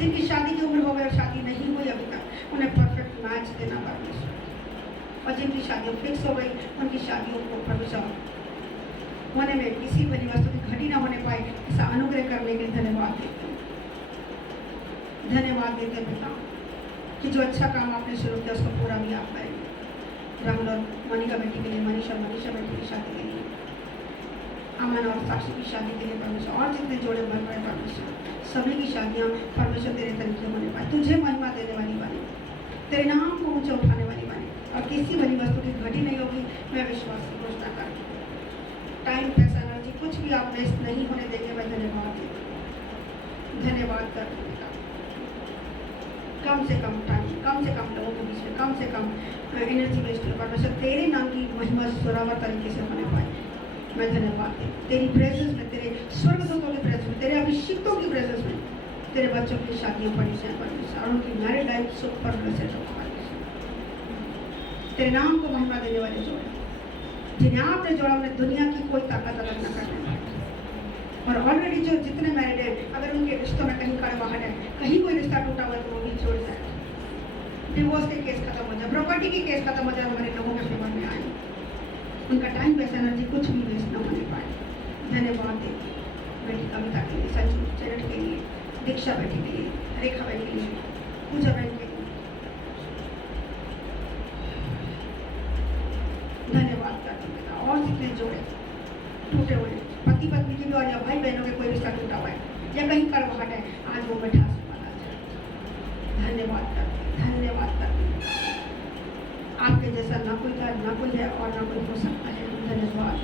जिनकी शादी की उम्र हो गई और शादी नहीं हुई अभी तक, उन्हें परफेक्ट मैच देना परमेश्वर, और जिनकी शादी फिक्स हो गई उनकी शादियों को परमेश्वर होने में किसी बड़ी वस्तु की घटी ना होने पाए, ऐसा अनुग्रह करने के लिए धन्यवाद देते हैं। धन्यवाद देते पिता कि जो अच्छा काम आपने शुरू किया उसको पूरा भी आप करेंगे। राहुल और मनिका बेटी के लिए, मनीषा और मनीषा बेटी की शादी के लिए, अमन और साक्षी की शादी के लिए परमेश्वर, और जितने जोड़े बन रहे परमेश्वर, सभी की शादियाँ परमेश्वर तेरे तरीके होने पाए, तुझे महिमा देने वाली बने, तेरे नाम को ऊंचा उठाने वाली बने, और किसी बड़ी वस्तु की घटी नहीं होगी। मैं विश्वास की घोषणा करती हूँ। टाइम, पैसा, एनर्जी कुछ भी आप वेस्ट नहीं होने देंगे। मैं धन्यवाद देती हूँ, धन्यवाद करती हूँ। कम से कम टाइम, कम से कम लोगों के बीच में, कम से कम एनर्जी वेस्ट हो परमेश्वर, तेरे नाम की महिमा सुरावर तरीके से होने पाए। मैं धन्यवाद देती हूँ। तेरी प्रेजेंस में, तेरे स्वर्गदूतों की प्रेजेंस में, तेरे अभिषिक्तों की प्रेजेंस में तेरे बच्चों की शादियाँ पड़ी जाए परमेश्वर, और उनकी मैरिड लाइफ सुपर ब्लेस्ड हो परमेश्वर। तेरे नाम को महिमा देने वाले जोड़े, जिन्हें आपने जोड़ा उन्हें दुनिया की कोई ताकत अलग न करने पाए। और ऑलरेडी जो जितने मैरिड हैं, अगर उनके रिश्तों में कहीं कड़वाहट है, कहीं कोई रिश्ता टूटा हुआ है, तो वो भी छोड़ जाए, डिवोर्स के केस खत्म हो जाए, प्रॉपर्टी के केस खत्म हो जाए, हमारे लोगों के फेवर में आए, उनका टाइम, पैसा, एनर्जी कुछ भी वेस्ट न होने पाए। धन्यवाद देती हूँ बेटी कविता के लिए, संजू चरण के लिए, दीक्षा बेटी के लिए, रेखा बेटी के लिए, पूजा बहन के लिए धन्यवाद करती हूँ। और जितने जोड़े टूटे हुए, पति पत्नी की भी और या भाई बहनों के कोई रिश्ता टूटा हुआ है या कहीं कड़वाहट है, आज वो मिठास वाला जाए। धन्यवाद करती हूँ, धन्यवाद करती हूँ। आपके जैसा ना कोई था, ना कोई है और ना कोई हो सकता है। धन्यवाद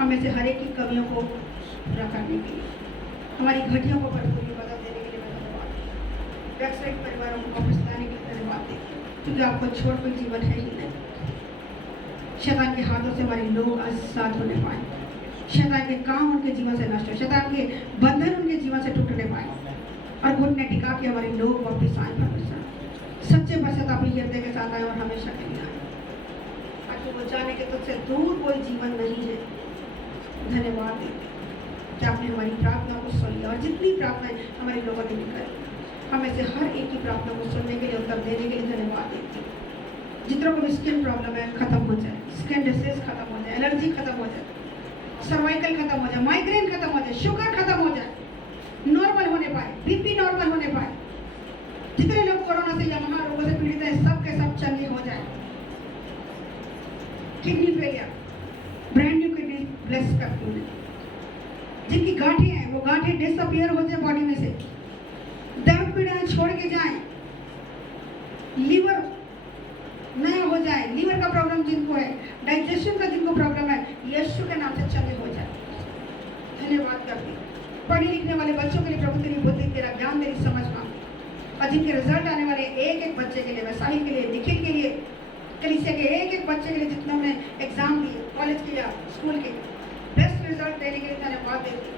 हमें से हर एक की कमियों को पूरा करने के लिए, हमारी घटियों को भरपूरी बदल देने के लिए मैं धन्यवाद। बैकसाइड परिवारों को वापस लाने के लिए धन्यवाद देती हूँ, क्योंकि आपको छोड़ कोई जीवन है ही नहीं। शैतान के हाथों से हमारे लोग आजाद होने पाए, शैतान के काम उनके जीवन से नष्ट हो, शैतान के बंधन उनके जीवन से टूटने पाए, और घुटने टिका के हमारे लोग वापस आए परमेश्वर, सच्चे पश्चाताप हृदय के साथ आए और हमेशा के लिए आए, ताकि वो जाने के तुझसे दूर कोई जीवन नहीं है। धन्यवाद देते कि आपने हमारी प्रार्थना को सुन लिया, और जितनी प्रार्थनाएं हमारे लोगों ने भी करी, हमें से हर एक की प्रार्थना को सुनने के लिए, उत्तर देने के लिए धन्यवाद देती हूँ। जितनों को भी स्किन प्रॉब्लम है खत्म हो जाए, स्किन डिसीज खत्म हो जाए, एलर्जी खत्म हो जाए, सर्वाइकल खत्म हो जाए, माइग्रेन खत्म हो जाए, शुगर खत्म हो जाए, नॉर्मल होने पाए, बीपी नॉर्मल होने पाए, जितने लोग कोरोना से या महारोगों से पीड़ित हैं सब के सब चंगे हो जाए। Kidney failure, brand new kidney bless करती हूँ। जिनकी गांठें हैं वो गांठें डिसअपियर हो जाए बॉडी में से, दर्द पीड़ाएं छोड़ के जाएं, लीवर नया हो जाए, लीवर का प्रॉब्लम जिनको है, डाइजेशन का जिनको प्रॉब्लम है, यीशु के नाम से चंगे हो जाए। धन्यवाद करती हूँ। पढ़ने लिखने वाले बच्चों के लिए प्रभु तेरी बुद्धि, तेरा ज्ञान, तेरी समझ मांगती, और जिनके रिजल्ट आने वाले एक एक बच्चे के लिए, वैसाही के लिए, निखिल के लिए, कलीसिया के एक एक बच्चे के लिए जितनों ने एग्जाम दिए, कॉलेज के या स्कूल के, बेस्ट रिजल्ट देने के लिए धन्यवाद देती हूँ।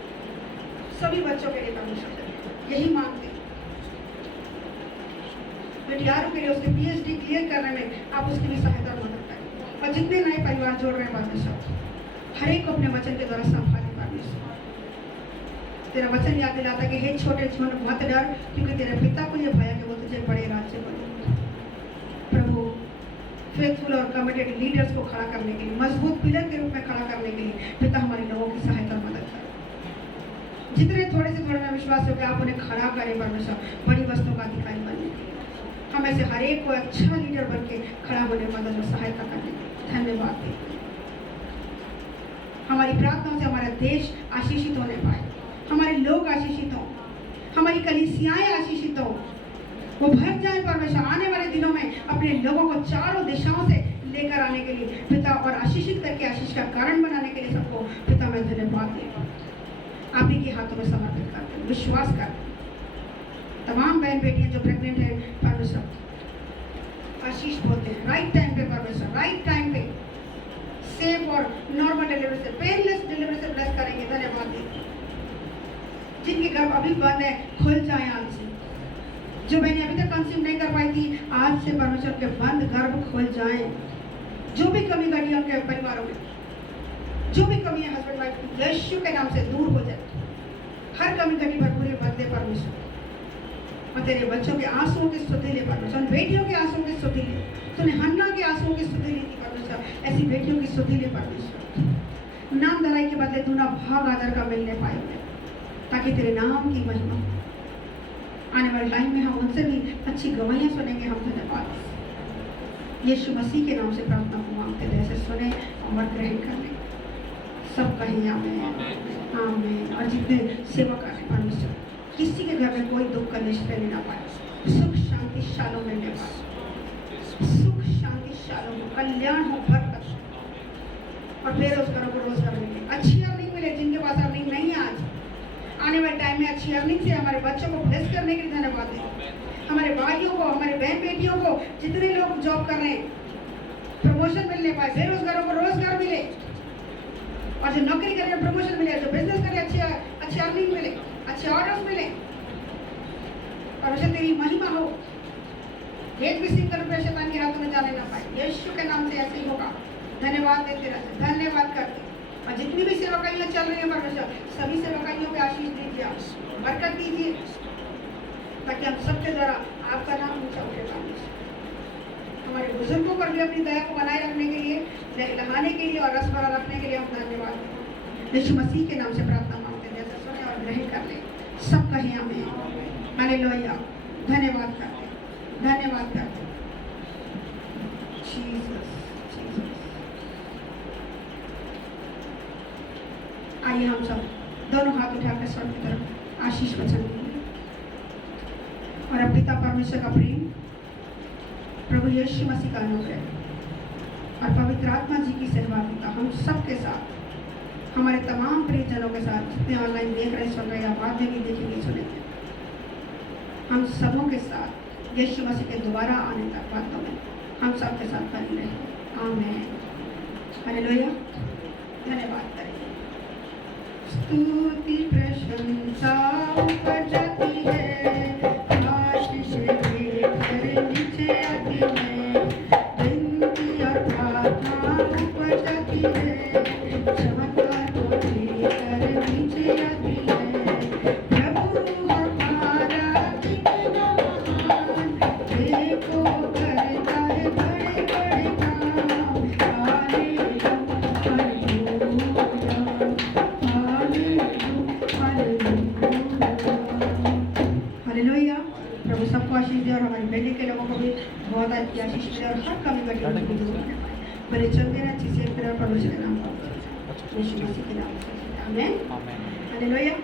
सभी बच्चों के लिए परमेश्वर यही मांगते हैं। बेटियारों के लिए उसके PhD क्लियर करने में आप उसकी भी सहायता मदद करें, और जितने नए परिवार जोड़ रहे हैं परमेश्वर, हर एक को अपने वचन के द्वारा संभाले परमेश्वर। तेरा वचन याद दिलाता कि हे छोटे छोटे मत डर, क्योंकि तेरे पिता को यह भय है कि वो तुझे बड़े राज्य बने। प्रभु फेथफुल और कमिटेड लीडर्स को खड़ा करने के लिए, मजबूत पिलर के रूप में खड़ा करने के लिए पिता हमारे लोगों की सहायता मदद करें। जितने थोड़े से थोड़े में विश्वास हो कि आप उन्हें खड़ा करें परमेश्वर, बड़ी वस्तुओं का अधिकारी बनने के लिए। हमें से हर एक को अच्छा लीडर बन के खड़ा होने में मदद और सहायता करने के लिए धन्यवाद देते हैं। हमारी प्रार्थनाओं से हमारा देश आशीषित होने पाए, हमारे लोग आशीषित हों, हमारी कलीसियाएं आशीषित हों, वो भर जाए परमेश्वर। आने वाले दिनों में अपने लोगों को चारों दिशाओं से लेकर आने के लिए पिता, और आशीषित करके आशीष का कारण बनाने के लिए सबको पिता मैं धन्यवाद देता हूँ। आप ही के हाथों में समर्पित करते हैं, विश्वास करते हैं। तमाम बहन बेटियां जो प्रेग्नेंट है परमेश्वर आशीष बोलते हैं, राइट टाइम पे परमेश्वर, राइट टाइम पे सेफ और नॉर्मल डिलीवरी से, पेनलेस डिलीवरी से ब्लेस करेंगे। धन्यवाद देते हैं। जिनके गर्भ अभी बंद है खुल जाए आज से, जो मैंने अभी तक कंसीव नहीं कर पाई थी आज से परमेश्वर के बंद गर्भ खुल जाए। जो भी कमी घटी है उनके परिवारों में, जो भी कमी है हस्बैंड वाइफ की, यीशु के नाम से दूर हो जाए। हर कमी घटी भरपूरी बदले परमेश्वर, और तेरे बच्चों के आंसुओं की स्तुति ले परमेश्वर, बेटियों के आंसुओं की स्तुति ले। तूने हन्ना के आंसुओं की स्तुति ली थी परमेश्वर, ऐसी बेटियों की स्तुति ले परमेश्वर। नाम धराई के बदले दूना भाग आदर का मिलने पाए, ताकि तेरे नाम की महिमा आने वाले टाइम में हम उनसे भी अच्छी गवाहियां सुनेंगे। हम धन्यवाद यीशु मसीह के नाम से प्रार्थना को मांगते हैं, ऐसे सुने और ग्रहण कर लें। सब कहीं आमीन आमीन। और जितने सेवक आए परमेश्वर, किसी के घर में कोई दुख का निश्चय रहने ना पाए, सुख शांति शालों मिलने पाए, सुख शांति शालों हो, कल्याण हो, बरकत हो, और बेरोजगारों को रोजगार मिले, अच्छी अर्निंग मिले जिनके पास अर्निंग नहीं है। आज आने वाले टाइम में अच्छी अर्निंग से हमारे बच्चों को ब्लेस करने के लिए धन्यवाद दें, हमारे भाइयों को, हमारे बहन बेटियों को, जितने लोग जॉब कर रहे हैं प्रमोशन मिलने पाए, बेरोजगारों को रोजगार मिले, और जो नौकरी कर रहे हैं प्रमोशन मिले, जो बिजनेस कर रहे हैं अच्छी अर्निंग मिले, अच्छे ऑर्डर्स मिले, और उसे तेरी महिमा हो। एक भी सिंगल रुपया शैतान के हाथों में जाने ना पाए, यीशु के नाम से ऐसे ही होगा। धन्यवाद देते रहते, धन्यवाद करते। और जितनी भी सेवकाइयाँ चल रही हैं परमेश्वर, सभी सेवकाइयों पे आशीष दीजिए, बरकत दीजिए, ताकि हम सबके द्वारा आपका नाम ऊंचा उठे। हमारे बुजुर्गों पर भी अपनी दया को बनाए रखने के लिए, लहलाने के लिए और रस भरा रखने के लिए हम धन्यवाद दें। यीशु मसीह के नाम से प्रार्थना मांगते हैं, जैसे सुने और ग्रहण कर ले। सब कहें आमीन हालेलुया। धन्यवाद करते, धन्यवाद करते। Jesus Jesus. आइए हम सब दोनों हाथ उठाकर स्वर्ग की तरफ आशीष वचन देंगे। और अब पिता परमेश्वर का प्रेम, प्रभु यीशु मसीह का अनुग्रह और पवित्र आत्मा जी की सहभागिता हम सबके साथ, हमारे तमाम प्रियजनों के साथ, जितने ऑनलाइन देख रहे सुन रहे या बाद में भी देखेंगे सुनेंगे, हम सबों के साथ यीशु मसीह के दोबारा आने तक बातों में हम सबके साथ बनी रहे। आमीन हालेलुया। धन्यवाद करें। स्तुति प्रशंसा ऊपर जाती है, आशीष लेकर नीचे आती है, विनती और प्रार्थना ऊपर जाती है, चमत्कार को लेकर नीचे आती है। प्रभु हमारा कितना महान, देखो करता है बड़े बड़े काम। Hallelujah hallelujah. प्रभु सबको आशीष दे और हमारे बेटे के लोगों को भी बहुत अच्छी आशीष दे और हर कमी कठिनाई को दूर करने पाए। बड़े चलते रहे, अच्छी सेव करें, परमेश्वर के नाम पर, यीशु मसीह के नाम से आमीन हालेलुया।